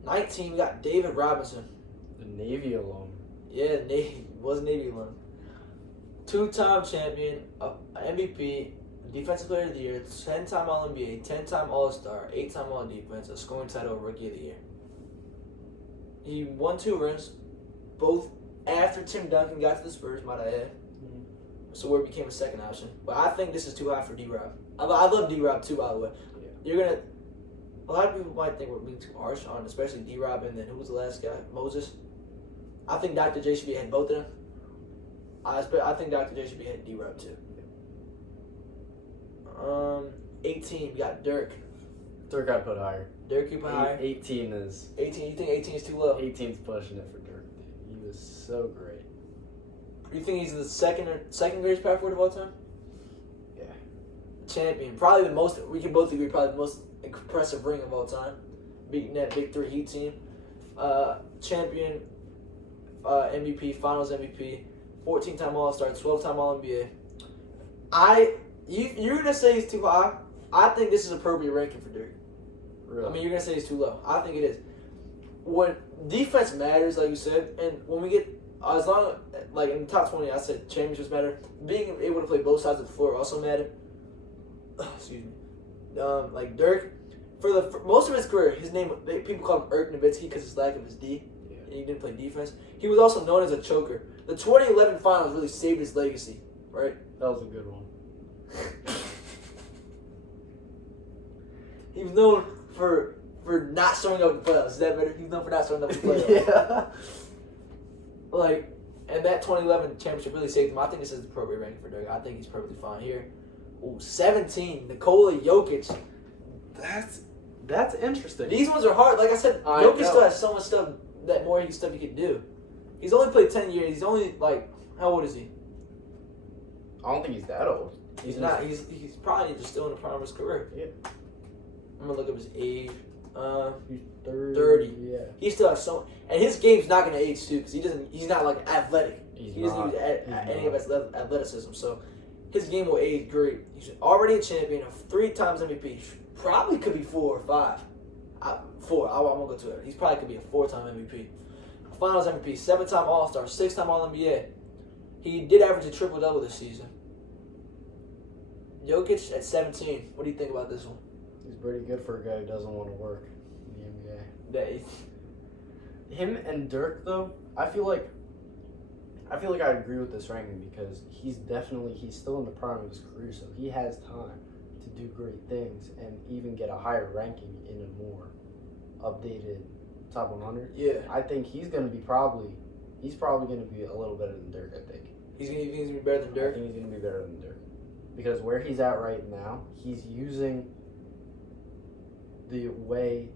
19, we got David Robinson. The Navy alum. Yeah, Navy alum. 2-time champion, MVP, Defensive Player of the Year, 10-time All-NBA, 10-time All-Star, 8-time All-Defense, a scoring title, Rookie of the Year. He won 2 rings, both after Tim Duncan got to the Spurs, might I add. Mm-hmm. So where it became a second option. But I think this is too high for D-Rob. I love D-Rob too, by the way. Yeah. A lot of people might think we're being too harsh on, especially D-Rob, and then who was the last guy? Moses. I think Dr. J should be ahead both of them. I think Dr. J should be ahead D-Rob too. 18, we got Dirk. Dirk I put higher. Dirk you put higher? 18 is... 18, you think 18 is too low? 18's pushing it for Dirk. He was so great. You think he's the second greatest power forward of all time? Yeah. Champion. Probably the most, we can both agree, probably the most impressive ring of all time. Beating that Big 3 Heat team. Champion, MVP, Finals MVP, 14-time All-Star, 12-time All-NBA. You're going to say he's too high. I think this is appropriate ranking for Dirk. Really? I mean, you're going to say he's too low. I think it is. When defense matters, like you said, and when we get, as long like in the top 20, I said championships matter. Being able to play both sides of the floor also mattered. Excuse me. Like Dirk, for most of his career, his name, people call him Irk Nowitzki because his lack of his D. Yeah. And he didn't play defense. He was also known as a choker. The 2011 finals really saved his legacy, right? That was a good one. He was known for not showing up in the playoffs. Is that better? He was known for not showing up in the playoffs. Yeah. And that 2011 championship really saved him. I think this is the appropriate ranking for Dirk. I think he's perfectly fine here. Ooh, 17, Nikola Jokic. That's interesting. These ones are hard. Like I said, Jokic still has so much stuff he could do. He's only played 10 years. He's only how old is he? I don't think he's that old. He's not. He's probably just still in the prime of his career. Yeah. I'm gonna look up his age. He's 30. 30. Yeah. He still has and his game's not gonna age too because he's not like athletic. He doesn't use any of his athleticism. So his game will age great. He's already a champion, 3 times MVP. Probably could be 4 or 5. 4. I won't go to it. He probably could be a 4-time MVP. Finals MVP, 7-time All-Star, 6-time All-NBA. He did average a triple-double this season. Jokic at 17. What do you think about this one? He's pretty good for a guy who doesn't want to work in the NBA. Him and Dirk, though, I feel like I agree with this ranking because he's still in the prime of his career, so he has time to do great things and even get a higher ranking in a more updated top 100. Yeah. I think he's probably going to be a little better than Dirk, I think. You think he's gonna be better than I Dirk? think he's gonna be better than Dirk because where he's at right now, he's using the way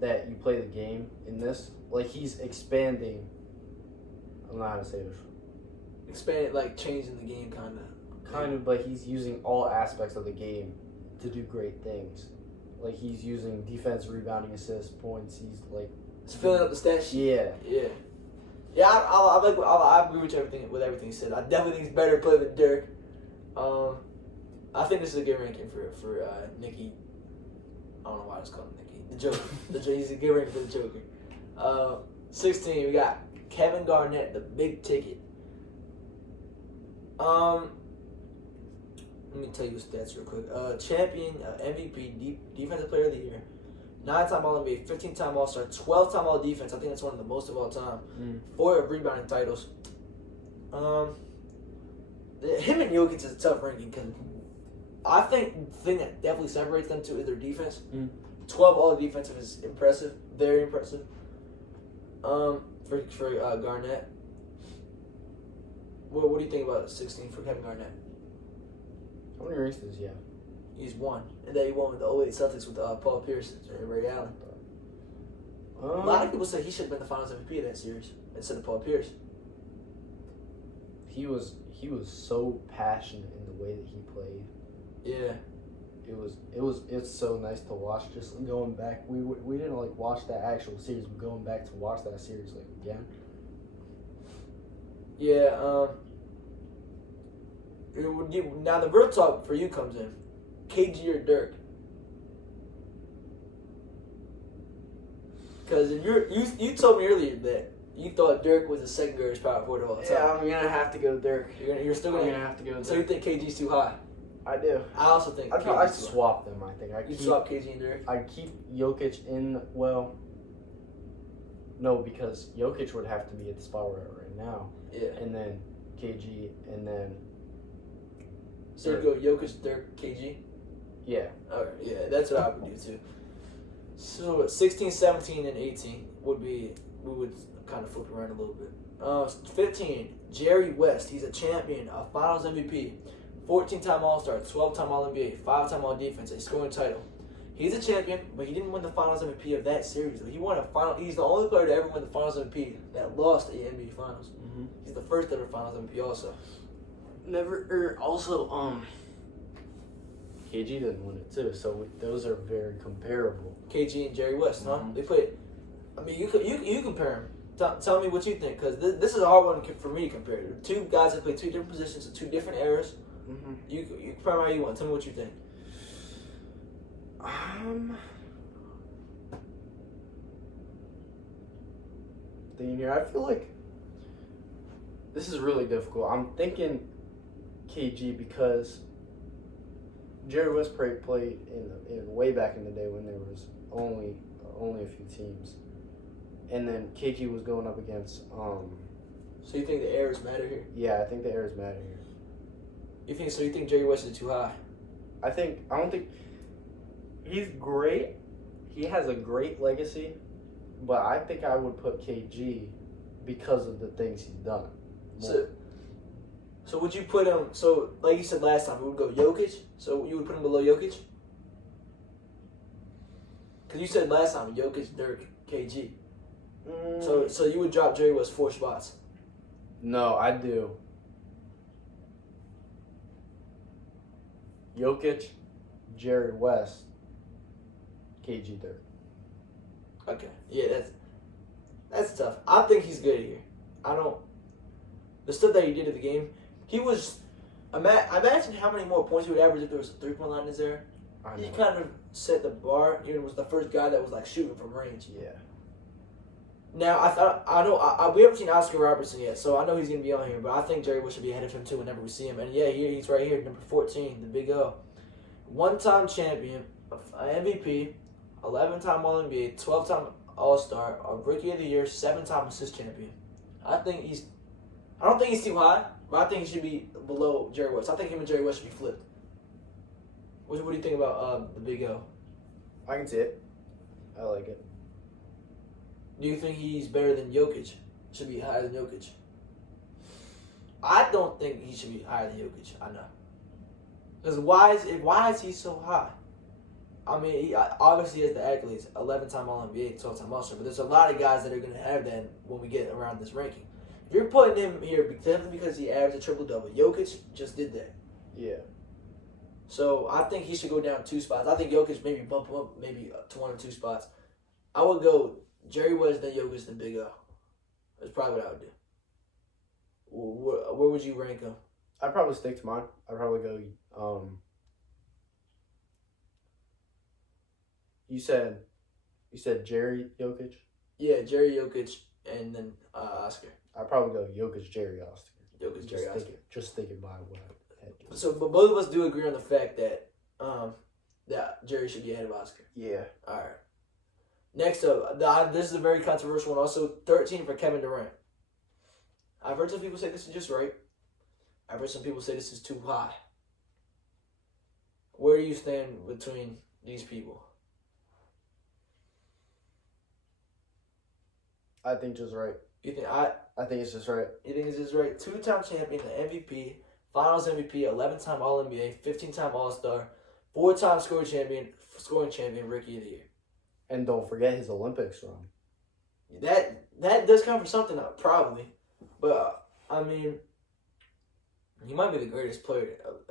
that you play the game in this. Like he's expanding. I don't know how to say this. Expanded, like changing the game, kind of. But he's using all aspects of the game to do great things. Like he's using defense, rebounding, assists, points. He's like It's filling up the stat sheet. yeah. Yeah. I agree with everything you said. I definitely think he's better player than Dirk. I think this is a good ranking for Nikki. I don't know why I just called him Nikki. The Joker. He's a good ranking for the Joker. 16. We got Kevin Garnett, the big ticket. Let me tell you his stats real quick. Champion, MVP, Defensive Player of the Year, 9-time All-NBA, 15-time All-Star, 12-time All-Defense. I think that's one of the most of all time. 4 rebounding titles. Him and Jokic is a tough ranking because I think the thing that definitely separates them two is their defense. 12 All-Defensive is impressive, very impressive. For Garnett. What do you think about 16 for Kevin Garnett? How many rings does he have? He's won. And then he won with the 08 Celtics with Paul Pierce and Ray Allen. A lot of people say he should have been the Finals MVP of that series instead of Paul Pierce. He was so passionate in the way that he played. Yeah. It's so nice to watch. Just going back, we didn't like watch that actual series, but going back to watch that series like again. Yeah. Now the real talk for you comes in. KG or Dirk? Because you told me earlier that you thought Dirk was the second greatest power forward of all time. Yeah, I'm gonna have to go Dirk. You're still I'm gonna gonna have to go Dirk. So you think KG's too high? I do. I also think I'd KG's too high. swap them. I think You swap KG and Dirk? I'd keep Jokic in. Well, no, because Jokic would have to be at the spot we're at right now, Yeah. and then KG, and then So you go Jokic, Dirk, KG? yeah. Alright, yeah, that's what I would do too. So 16, 17, and 18 we would kind of flip around a little bit. 15, Jerry West. He's a champion, a Finals MVP, 14-time All-Star, 12-time All-NBA, 5-time All-Defense, a scoring title. He's a champion, but he didn't win the Finals MVP of that series. He won a final. He's the only player to ever win the Finals MVP that lost the NBA Finals. Mm-hmm. He's the first ever Finals MVP also. KG didn't win it too, so those are very comparable. KG and Jerry West, huh? Mhm. They played. I mean, you compare them. Tell me what you think, because this is a hard one for me to compare. Two guys that play two different positions in two different eras. Mm-hmm. You compare how you want. Tell me what you think. Thinking here, I feel like this is really difficult. I'm thinking KG because Jerry West played in way back in the day when there was only a few teams, and then KG was going up against. So you think the eras matter here? Yeah, I think the eras matter here. You think Jerry West is too high? I don't think he's great. He has a great legacy, but I think I would put KG because of the things he's done. So would you put him? So like you said last time, we would go Jokic. So you would put him below Jokic? Because you said last time Jokic, Dirk, KG. So you would drop Jerry West 4 spots. No, I do. Jokic, Jerry West, KG Dirk. Okay. Yeah, that's tough. I think he's good here. The stuff that he did at the game, he was. Imagine how many more points he would average if there was a 3-point line in there. He kind of set the bar. He was the first guy that was like shooting from range. Yeah. Now we haven't seen Oscar Robertson yet, so I know he's gonna be on here. But I think Jerry West should be ahead of him too whenever we see him. And yeah, he's right here, number 14, the Big O, 1-time champion, MVP, 11-time All NBA, 12-time All Star, a Rookie of the Year, 7-time assist champion. I don't think he's too high, but I think he should be below Jerry West. I think him and Jerry West should be flipped. What do you think about the Big O? I can see it. I like it. Do you think he's better than Jokic? Should be higher than Jokic? I don't think he should be higher than Jokic. I know. Because why is he so high? I mean, he obviously has the accolades, 11-time All-NBA, 12-time All-Star, but there's a lot of guys that are going to have that when we get around this ranking. If you're putting him here definitely because he averaged a triple-double. Jokic just did that. Yeah. So I think he should go down 2 spots. I think Jokic maybe bump him up maybe to 1 or 2 spots. I would go Jerry West, then Jokic, then Big O. That's probably what I would do. Where would you rank him? I'd probably stick to mine. I'd probably go. You said Jerry Jokic. Yeah, Jerry Jokic, and then Oscar. I'd probably go Jokic, Jerry, Oscar. Jokic, Jerry, Oscar. Just thinking by what I had. So, but both of us do agree on the fact that that Jerry should be ahead of Oscar. Yeah. All right. Next up, this is a very controversial one. Also, 13 for Kevin Durant. I've heard some people say this is just right. I've heard some people say this is too high. Where do you stand between these people? I think just right. You think I think it's just right. You think it's just right? 2-time champion, the MVP, Finals MVP, 11-time All NBA, 15-time All Star, 4-time scoring champion, Rookie of the Year. And don't forget his Olympics run. That does count for something, probably. But I mean, he might be the greatest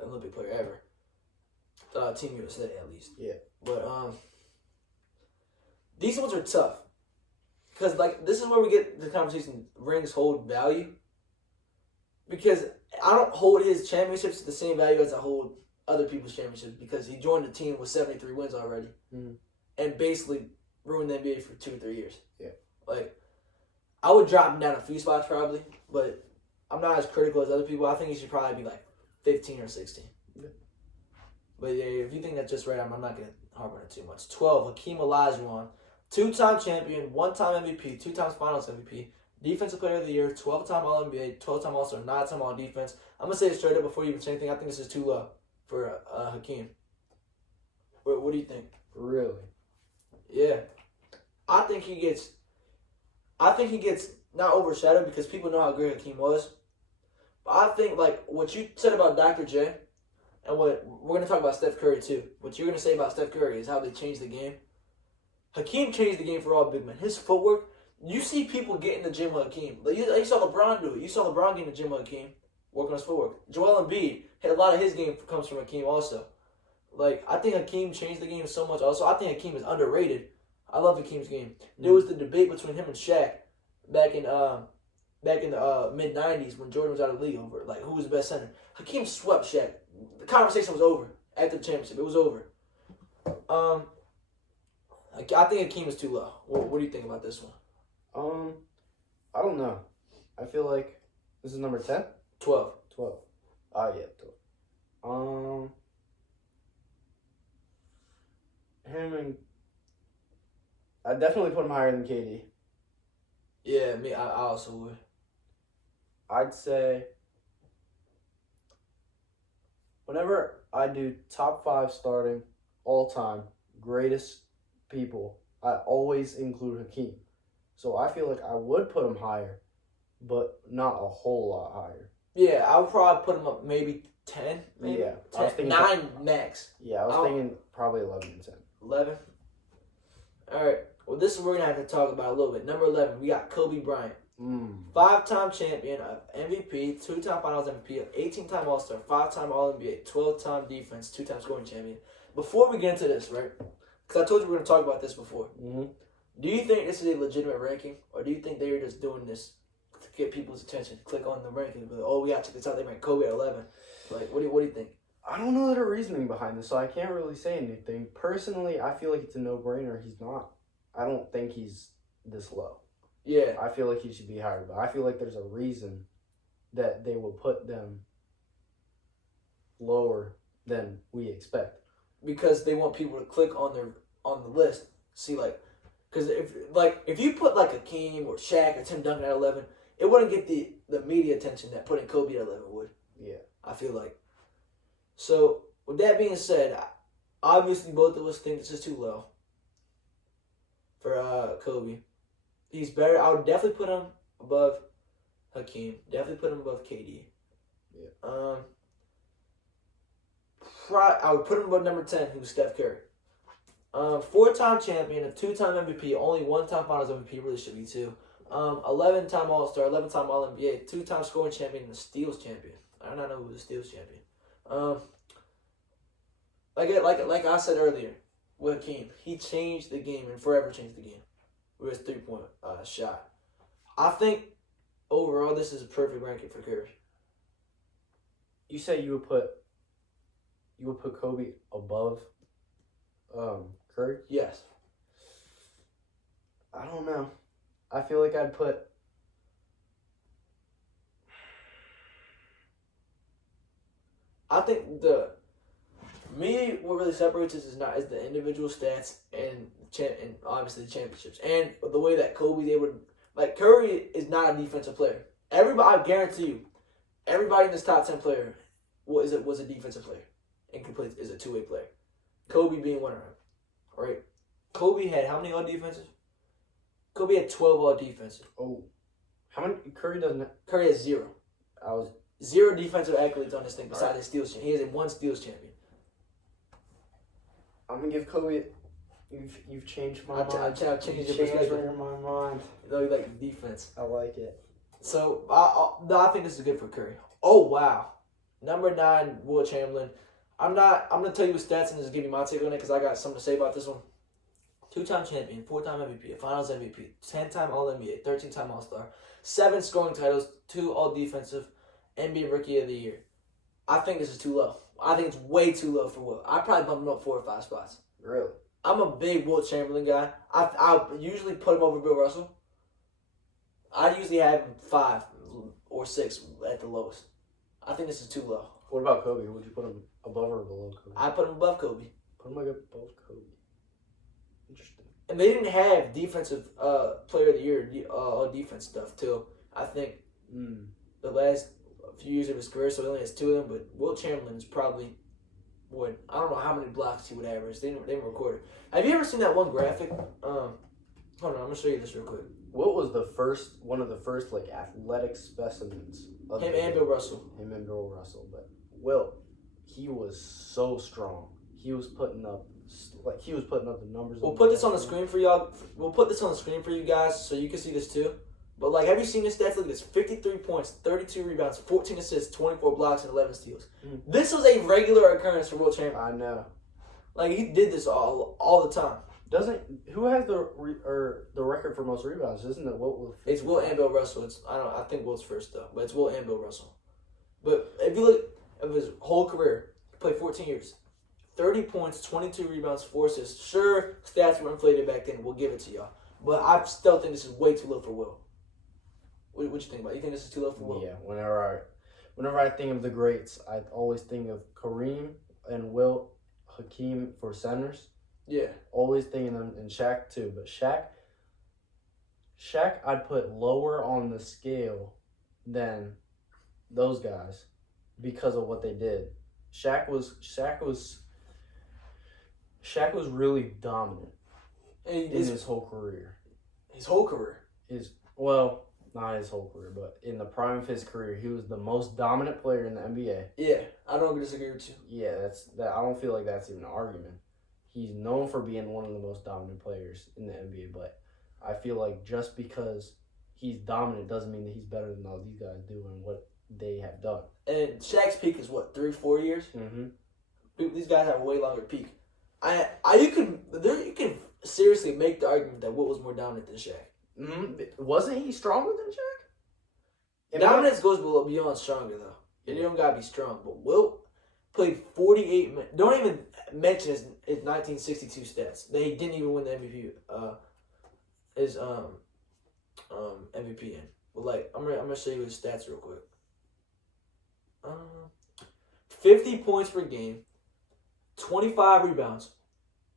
Olympic player ever. Team USA at least. Yeah. But these ones are tough. Because, like, this is where we get the conversation, rings hold value. Because I don't hold his championships the same value as I hold other people's championships because he joined the team with 73 wins already. Mm-hmm. And basically ruined the NBA for 2 or 3 years. Yeah. Like, I would drop him down a few spots probably, but I'm not as critical as other people. I think he should probably be, like, 15 or 16. Yeah. But, yeah, if you think that's just right, I'm not going to harp on it too much. 12, Hakeem Olajuwon. 2-time champion, 1-time MVP, 2 times Finals MVP, Defensive Player of the Year, 12-time All-NBA, 12-time All-Star, 9-time All-Defense. I'm going to say it straight up before you even say anything. I think this is too low for Hakeem. What do you think? Really? Yeah. I think he gets not overshadowed because people know how great Hakeem was. But I think, like, what you said about Dr. J and what we're going to talk about Steph Curry, too. What you're going to say about Steph Curry is how they changed the game. Hakeem changed the game for all big men. His footwork, you see people get in the gym with Hakeem. Like you saw LeBron do it. You saw LeBron get in the gym with Hakeem, working on his footwork. Joel Embiid, a lot of his game comes from Hakeem also. Like, I think Hakeem changed the game so much also. I think Hakeem is underrated. I love Hakeem's game. There was the debate between him and Shaq back in the mid-'90s when Jordan was out of the league over, like, who was the best center. Hakeem swept Shaq. The conversation was over after the championship. It was over. I think Hakeem is too low. What do you think about this one? I don't know. I feel like this is number 10? 12. 12. Ah, yeah, 12. Him and I definitely put him higher than KD. Yeah, me. I also would. I'd say whenever I do top 5 starting all time greatest people, I always include Hakeem. So I feel like I would put him higher, but not a whole lot higher. Yeah, I would probably put him up maybe 10. Maybe. Yeah, 10, I was thinking 9 max. Yeah, I was thinking probably 11 and 10. 11. All right. Well, this is what we're gonna have to talk about a little bit. Number 11, we got Kobe Bryant. 5-time champion of MVP, 2-time Finals MVP, 18-time All-Star, 5-time All-NBA, 12-time defense, 2-time scoring champion. Before we get into this, right? Because I told you we were going to talk about this before. Mm-hmm. Do you think this is a legitimate ranking? Or do you think they're just doing this to get people's attention? Click on the ranking and be like, oh, we got to check this out. They ranked Kobe at 11. Like, what do you think? I don't know the reasoning behind this, so I can't really say anything. Personally, I feel like it's a no-brainer. He's not. I don't think he's this low. Yeah. I feel like he should be higher, but I feel like there's a reason that they will put them lower than we expect. Because they want people to click on the list, see, like, because if you put like Hakeem or Shaq or Tim Duncan at 11, it wouldn't get the media attention that putting Kobe at 11 would. Yeah. I feel like. So with that being said, obviously both of us think this is too low for Kobe. He's better. I would definitely put him above Hakeem. Definitely put him above KD. Yeah. I would put him above number 10, who's Steph Curry. 4-time champion, a 2-time MVP, only 1-time Finals MVP, really should be 2. 11-time All-Star, 11-time All-NBA, 2-time scoring champion, and a steals champion. I do not know who was a steals champion. Like I said earlier, with Hakeem, he changed the game and forever changed the game with his 3-point shot. I think overall this is a perfect ranking for Curry. You say you would put Kobe above Curry? Yes. I don't know. I feel like I'd put. I think what really separates us is the individual stats and obviously the championships and the way that Kobe's able to, like, Curry is not a defensive player. Everybody, I guarantee you, everybody in this top 10 player was a defensive player and is a two-way player. Kobe being one of them, right? Kobe had how many all defensive? Kobe had 12 all defensive. Oh, how many? Curry doesn't. Curry has 0. I was 0 defensive accolades on this thing besides his steals champion. He has 1 steals champion. I'm gonna give Kobe. You've changed my mind. I've changed your Changed perspective. my mind. You like defense. I like it. So I think this is good for Curry. Oh wow, number 9, Will Chamberlain. I'm gonna tell you his stats and just give you my take on it because I got something to say about this one. 2-time champion, 4-time MVP, a Finals MVP, 10-time All NBA, 13-time All Star, 7 scoring titles, 2 All Defensive, NBA Rookie of the Year. I think this is too low. I think it's way too low for Will. I probably bump him up 4 or 5 spots. Really? I'm a big Will Chamberlain guy. I usually put him over Bill Russell. I usually have him 5 or 6 at the lowest. I think this is too low. What about Kobe? Would you put him above or below Kobe? I put him above Kobe. Put him like above Kobe. Interesting. And they didn't have defensive player of the year, all defense stuff till I think the last few years of his career. So he only has 2 of them. But Will Chamberlain is probably I don't know how many blocks he would average. They didn't record it. Have you ever seen that one graphic? Hold on, I'm gonna show you this real quick. What was one of the first like athletic specimens of Him and Bill Russell. Him and Bill Russell, but Will, he was so strong. He was putting up the numbers. We'll put this on the screen for y'all. We'll put this on the screen for you guys so you can see this too. But like, have you seen his stats? Look at this: 53 points, 32 rebounds, 14 assists, 24 blocks, and 11 steals. Mm-hmm. This was a regular occurrence for Will Chamberlain. I know. Like, he did this all the time. Who has the record for most rebounds? Isn't it Will? It's Will and Bill Russell. I think Will's first though, but it's Will and Bill Russell. But if you look at his whole career, he played 14 years, 30 points, 22 rebounds, 4 assists. Sure, stats were inflated back then. We'll give it to y'all, but I still think this is way too low for Will. What you think about it? You think this is too low for Will? Yeah. Whenever I think of the greats, I always think of Kareem and Will, Hakeem for centers. Yeah. Always thinking them, and Shaq too. But Shaq I'd put lower on the scale than those guys because of what they did. Shaq was really dominant in his whole career. His whole career. Not his whole career, but in the prime of his career, he was the most dominant player in the NBA. Yeah, I don't disagree with you. Yeah, I don't feel like that's even an argument. He's known for being one of the most dominant players in the NBA, but I feel like just because he's dominant doesn't mean that he's better than all these guys doing what they have done. And Shaq's peak is what, 3-4 years? Mm-hmm. These guys have a way longer peak. You can seriously make the argument that Wilt was more dominant than Shaq. Mm-hmm. Wasn't he stronger than Shaq? Dominance goes beyond stronger though. You don't gotta be strong, but Wilt played 48 minutes. Don't even mention his 1962 stats. They didn't even win the MVP. His MVP in. But like, I'm gonna show you his stats real quick. 50 points per game, 25 rebounds,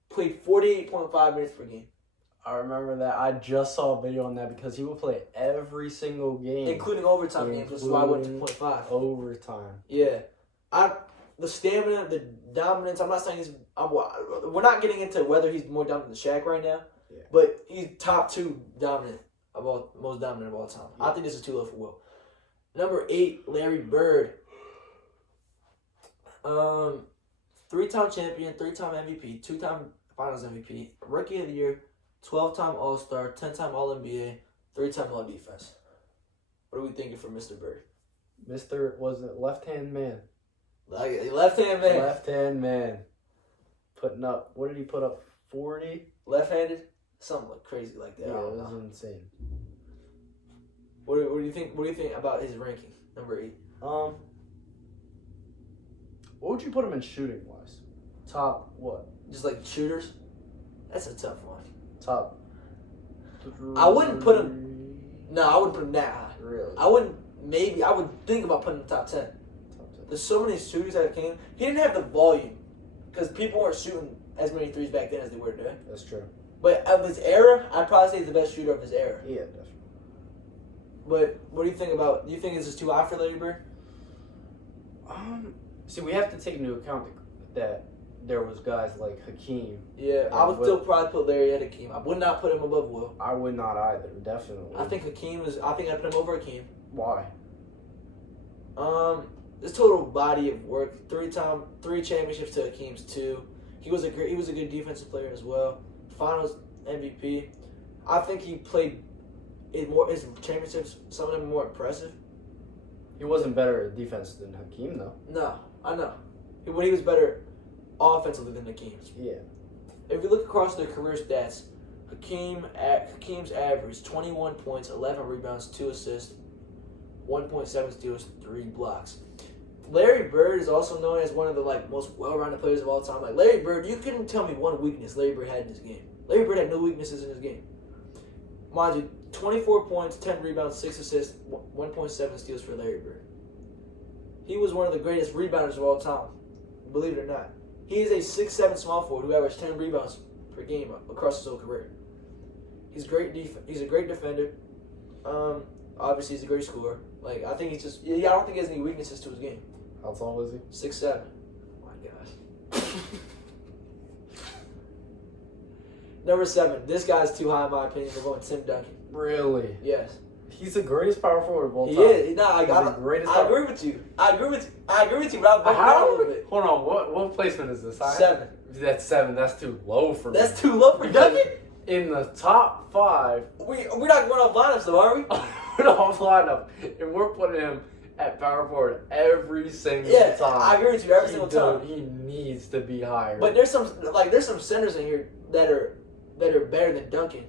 played 48.5 minutes per game. I remember that. I just saw a video on that because he would play every single game, including overtime games. That's why I went to 0.5. Overtime. Yeah, the stamina, the dominance. I'm not saying we're not getting into whether he's more dominant than Shaq right now. Yeah. But he's top 2 dominant most dominant of all time. Yeah. I think this is too low for Will. Number 8, Larry Bird. 3-time champion, 3-time MVP, 2-time Finals MVP, Rookie of the Year, 12-time All-Star, 10-time All-NBA, 3-time All-Defense. What are we thinking for Mr. Bird? Mr. was it left-hand man? Like left-hand man. Left-hand man. Putting up, what did he put up? 40? Left-handed? Something like crazy like that. Yeah, I it don't was know. insane. What do you think? What do you think about his ranking? Number 8. What would you put him in shooting wise? Top what? Just like shooters. That's a tough one. Top. I wouldn't put him. No, I wouldn't put him that high. Really? I wouldn't. Maybe I would think about putting him in the top 10. Top 10. There's so many shooters that came. He didn't have the volume because people weren't shooting as many threes back then as they were today. That's true. But of his era, I'd probably say he's the best shooter of his era. Yeah, definitely. But what do you think about? Do you think this is too high for Larry Bird? See, we have to take into account that there was guys like Hakeem. Yeah, I would still probably put Larry at Hakeem. I would not put him above Will. I would not either, definitely. I think Hakeem is. I think I'd put him over Hakeem. Why? This total body of work, 3 championships to Hakeem's 2. He was a good defensive player as well. Finals MVP. I think he played his championships. Some of them more impressive. He wasn't better at defense than Hakeem, though. No, I know. He was better offensively than Hakeem. Yeah. If you look across their career stats, Hakeem's average 21 points, 11 rebounds, 2 assists, 1.7 steals, 3 blocks. Larry Bird is also known as one of the most well-rounded players of all time. Like Larry Bird, you couldn't tell me one weakness Larry Bird had in his game. Larry Bird had no weaknesses in his game. Mind you, 24 points, 10 rebounds, 6 assists, 1.7 steals for Larry Bird. He was one of the greatest rebounders of all time, believe it or not. He is a 6'7" small forward who averaged 10 rebounds per game across his whole career. He's a great defender. Obviously, he's a great scorer. I think he's just. I don't think he has any weaknesses to his game. How tall is he? 6'7". Oh my gosh. Number 7. This guy's too high in my opinion. We're going Tim Duncan. Really? Yes. He's the greatest power forward of all time. He is. No, I agree with you. I agree with you, but I'm bumping down a little bit. Hold on. What placement is this? 7. That's 7. That's too low for me. That's too low for Duncan? In the top 5. We're not going off lineups though, are we? We're not off lineup. And we're putting him at power forward every single time. I agree with you every single time. He needs to be higher. But there's some centers in here that are better than Duncan,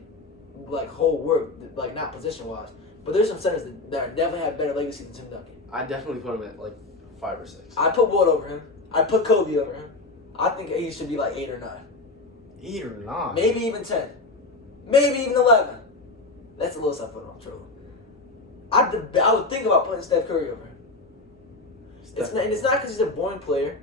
whole work, not position wise. But there's some centers that definitely have better legacy than Tim Duncan. I definitely put him at 5 or 6. I put Wilt over him. I put Kobe over him. I think he should be 8 or 9. 8 or 9. Maybe even 10. Maybe even 11. That's the lowest I put him on trolling. I would think about putting Steph Curry over him. It's not because he's a boring player.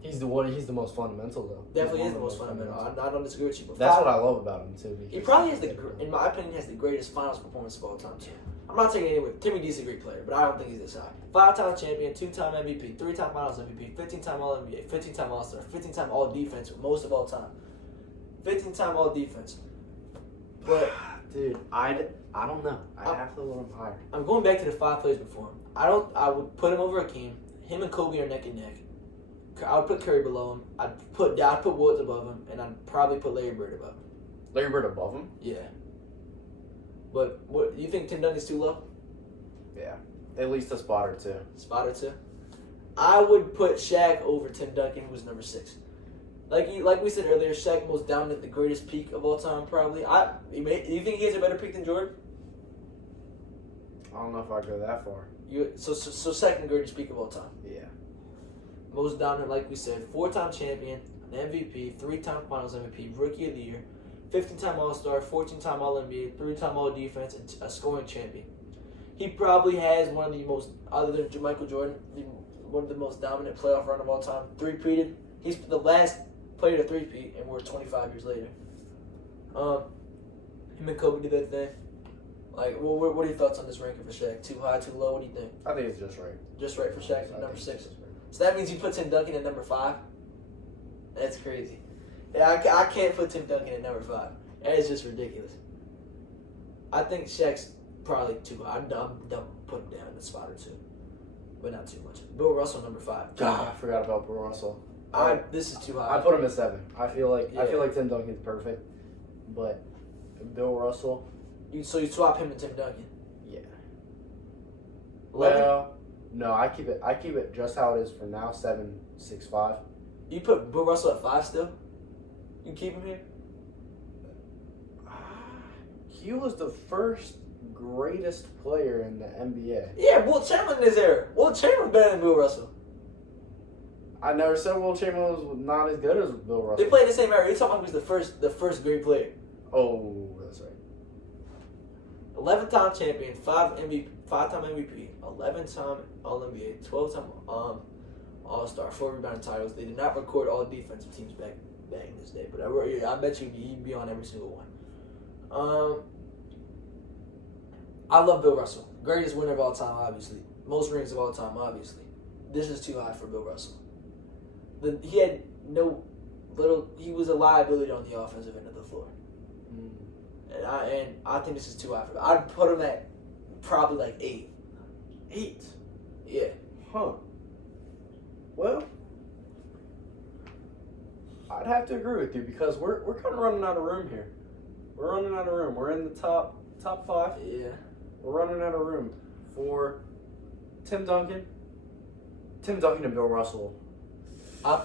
He's the most fundamental though. Definitely is the most fundamental. I don't disagree with you. But that's what I love about him too. He probably has in my opinion, has the greatest finals performance of all time too. I'm not taking it anywhere. Timmy D's a great player, but I don't think he's this high. 5-time champion, 2-time MVP, 3-time Finals MVP, 15-time All-NBA, 15-time All-Star, 15-time All-Defense, most of all time. 15-time All-Defense. But dude, I don't know. I have to look him higher. I'm going back to the 5 players before him. I would put him over Hakeem. Him and Kobe are neck and neck. I would put Curry below him. I'd put Wilt above him, and I'd probably put Larry Bird above him. Larry Bird above him? Yeah. But what you think? Tim Duncan's too low? Yeah, at least a spot or 2. Spot or 2. I would put Shaq over Tim Duncan, who was number 6. Like we said earlier, Shaq most dominant, the greatest peak of all time, probably. Do you think he has a better peak than Jordan? I don't know if I'd go that far. So second greatest peak of all time. Yeah. Most dominant, like we said, 4-time champion, an MVP, 3-time Finals MVP, Rookie of the Year, 15-time All-Star, 14-time All-NBA, 3-time All-Defense, and a scoring champion. He probably has one of the most, other than Michael Jordan, one of the most dominant playoff run of all time. 3-peated. He's the last player to 3-peat, and we're 25 years later. Him and Kobe did that thing. What are your thoughts on this ranking for Shaq? Too high, too low? What do you think? I think it's just right. Just right for Shaq at number 6. So that means you put Tim Duncan at number 5? That's crazy. Yeah, I can't put Tim Duncan at number 5. That is just ridiculous. I think Shaq's probably too high. I'm done putting him down in a spot or 2. but not too much. Bill Russell, number 5. God, I forgot about Bill Russell. This is too high. I put him at 7. I feel like Yeah. Tim Duncan's perfect, but Bill Russell, So you swap him and Tim Duncan. yeah. 11? Well, no, I keep it just how it is for now. 7, 6, 5. You put Bill Russell at 5 still? You keep him here? He was the first greatest player in the NBA. Yeah, Wilt Chamberlain is there. Wilt Chamberlain's better than Bill Russell. I never said Wilt Chamberlain was not as good as Bill Russell. They played the same era. You're talking about who's the first great player. Oh, that's right. 11-time champion, 5-time MVP, 11-time All-NBA, 12-time All-Star, 4 rebounding titles. They did not record all defensive teams back in this day, but I bet you he'd be on every single one. I love Bill Russell. Greatest winner of all time, obviously. Most rings of all time, obviously. This is too high for Bill Russell. He had he was a liability on the offensive end of the floor. And I think this is too high for him. I'd put him at probably like 8. 8. Yeah. Huh. Well, I'd have to agree with you because we're kind of running out of room here. We're running out of room. We're in the top 5. Yeah. We're running out of room for Tim Duncan. Tim Duncan and Bill Russell. I'd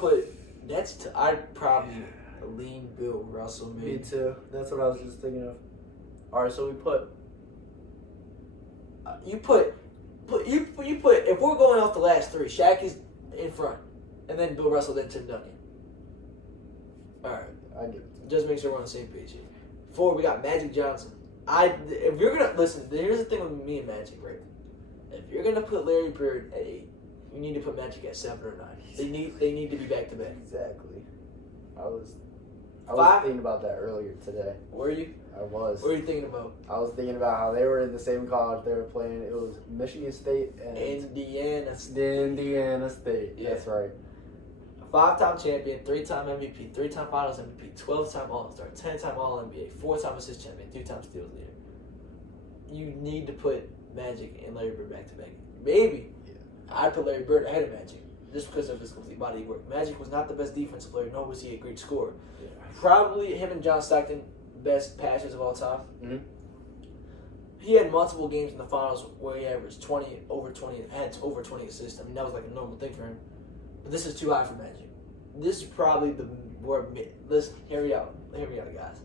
probably lean Bill Russell, maybe. Me too. That's what I was just thinking of. All right, so we put. You put if we're going off the last 3, Shaq is in front, and then Bill Russell, then Tim Duncan. All right, I get it. just make sure we're on the same page here. 4, we got Magic Johnson. If you're gonna listen, here's the thing with me and Magic, right? If you're gonna put Larry Bird at 8, you need to put Magic at 7 or 9. They need to be back to back. Exactly. I was 5? thinking about that earlier today. Were you? I was. What are you thinking about? I was thinking about how they were in the same college they were playing. It was Michigan State and Indiana. Indiana State. Yeah. That's right. 5-time champion, 3-time MVP, 3-time Finals MVP, 12-time All-Star, 10-time All-NBA, 4-time assist champion, 2-time steals leader. You need to put Magic and Larry Bird back to back. Maybe I'd put Larry Bird ahead of Magic just because of his complete body of work. Magic was not the best defensive player, nor was he a great scorer. Yeah. Probably him and John Stockton, best passers of all time. Mhm. He had multiple games in the finals where he averaged had over 20 assists. I mean, that was like a normal thing for him. But this is too high for Magic. This is probably listen, hear me out, guys.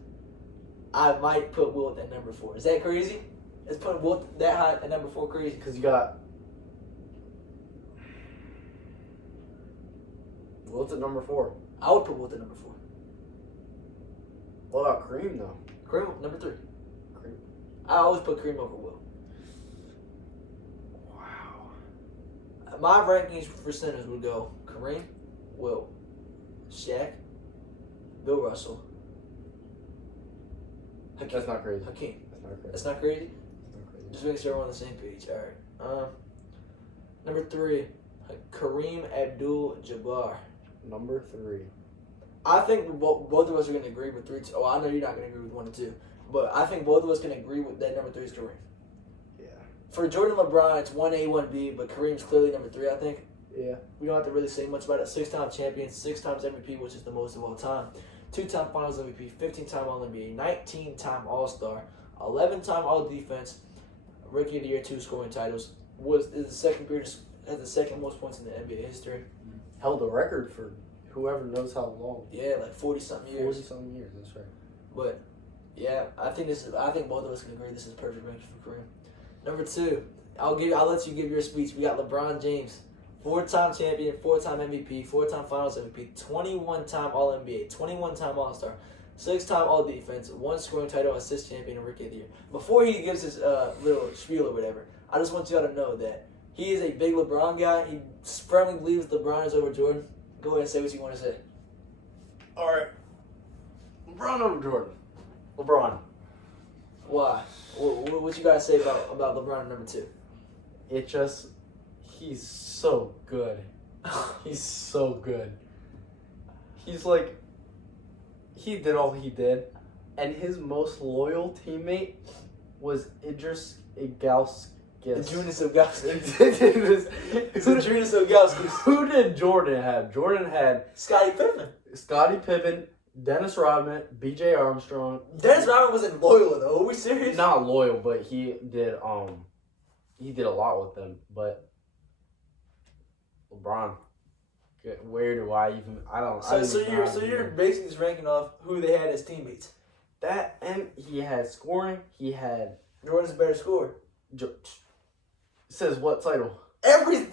I might put Wilt at number 4. Is that crazy? Is putting Wilt that high at number 4 crazy? Because you got Wilt at number 4. I would put Wilt at number 4. What about Kareem though? Kareem number 3. Kareem. I always put Kareem over Wilt. Wow. My rankings for centers would go Kareem, Wilt, Shaq, Bill Russell, Hakeem. That's not crazy. Hakeem. That's not crazy. That's not crazy? That's not crazy. Just making sure we're on the same page. All right. Number 3, Kareem Abdul-Jabbar. Number 3. I think both of us are going to agree with 3. Oh, I know you're not going to agree with 1 and 2. But I think both of us can agree with that number 3 is Kareem. Yeah. For Jordan LeBron, it's 1A, 1B, but Kareem's clearly number 3, I think. Yeah. We don't have to really say much about it. 6-time champion, 6 times MVP, which is the most of all time. 2-time Finals MVP, 15-time All-NBA, 19-time All-Star, 11-time All-Defense, Rookie of the Year, 2 scoring titles. Has the second most points in the NBA history. Held the record for whoever knows how long. Yeah, like 40-something years. 40-something years. That's right. But yeah, I think both of us can agree this is perfect ranking for Kareem. Number 2, I'll let you give your speech. We got LeBron James, 4-time champion, 4-time MVP, 4-time Finals MVP, 21-time All-NBA, 21-time All-Star, 6-time All-Defense, 1 scoring title, assist champion, and Rookie of the Year. Before he gives his little spiel or whatever, I just want y'all to know that he is a big LeBron guy. He firmly believes LeBron is over Jordan. Go ahead and say what you want to say. All right. LeBron over Jordan. LeBron. Why? What you got to say about LeBron number 2? He's so good. He's so good. He's like, he did all he did, and his most loyal teammate was Idris Guess. Junis Ilgauskas. Who did- Junis Ilgauskas. Who did Jordan have? Jordan had Scottie Pippen. Scottie Pippen, Dennis Rodman, B.J. Armstrong. Dennis Rodman wasn't loyal though. Are we serious? Not loyal, but he did a lot with them. But LeBron, where do I even? I don't. So you're basing this ranking off who they had as teammates. That, and he had scoring. He had Jordan's a better scorer. Says what title? Everybody.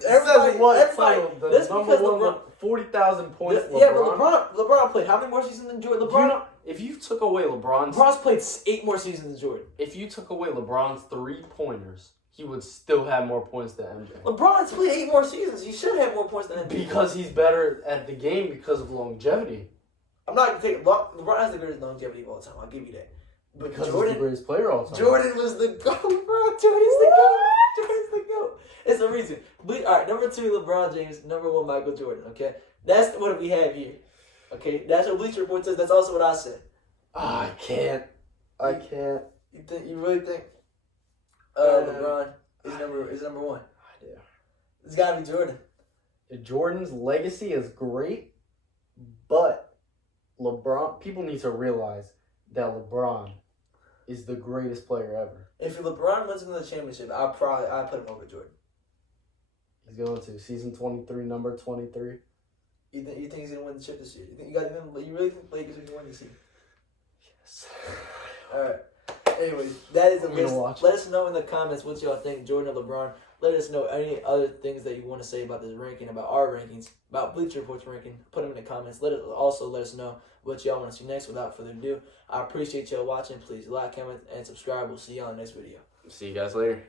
Title? The That's number because one, LeBron. 40,000 points. Yeah, but LeBron played how many more seasons than Jordan? If you took away LeBron's played 8 more seasons than Jordan. if you took away LeBron's 3-pointers, he would still have more points than MJ. LeBron's played 8 more seasons. He should have more points than MJ. Because he's better at the game because of longevity. I'm not gonna take LeBron has the greatest longevity of all time. I'll give you that. But Because Jordan, he's the greatest player all time. Jordan was the GOAT, bro. Jordan's the GOAT. Jordan's the GOAT. It's the reason. All right, number 2, LeBron James. Number 1, Michael Jordan. Okay, that's what we have here. Okay, that's what Bleacher Report says. That's also what I said. I can't. You really think? LeBron is number 1. I do. It's gotta be Jordan. Jordan's legacy is great, but LeBron. People need to realize that LeBron is the greatest player ever. If LeBron wins another championship, I'd put him over Jordan. He's going to season 23, number 23. You think he's gonna win the chip this year? You really think Lakers are gonna win this year? Yes. All right. Anyways, that is the I'm gonna list. watch. Let us know in the comments what y'all think, Jordan or LeBron. Let us know any other things that you want to say about this ranking, about our rankings, about Bleacher Report's ranking. Put them in the comments. Let us know what y'all want to see next. Without further ado, I appreciate y'all watching. Please like, comment, and subscribe. We'll see y'all in the next video. See you guys later.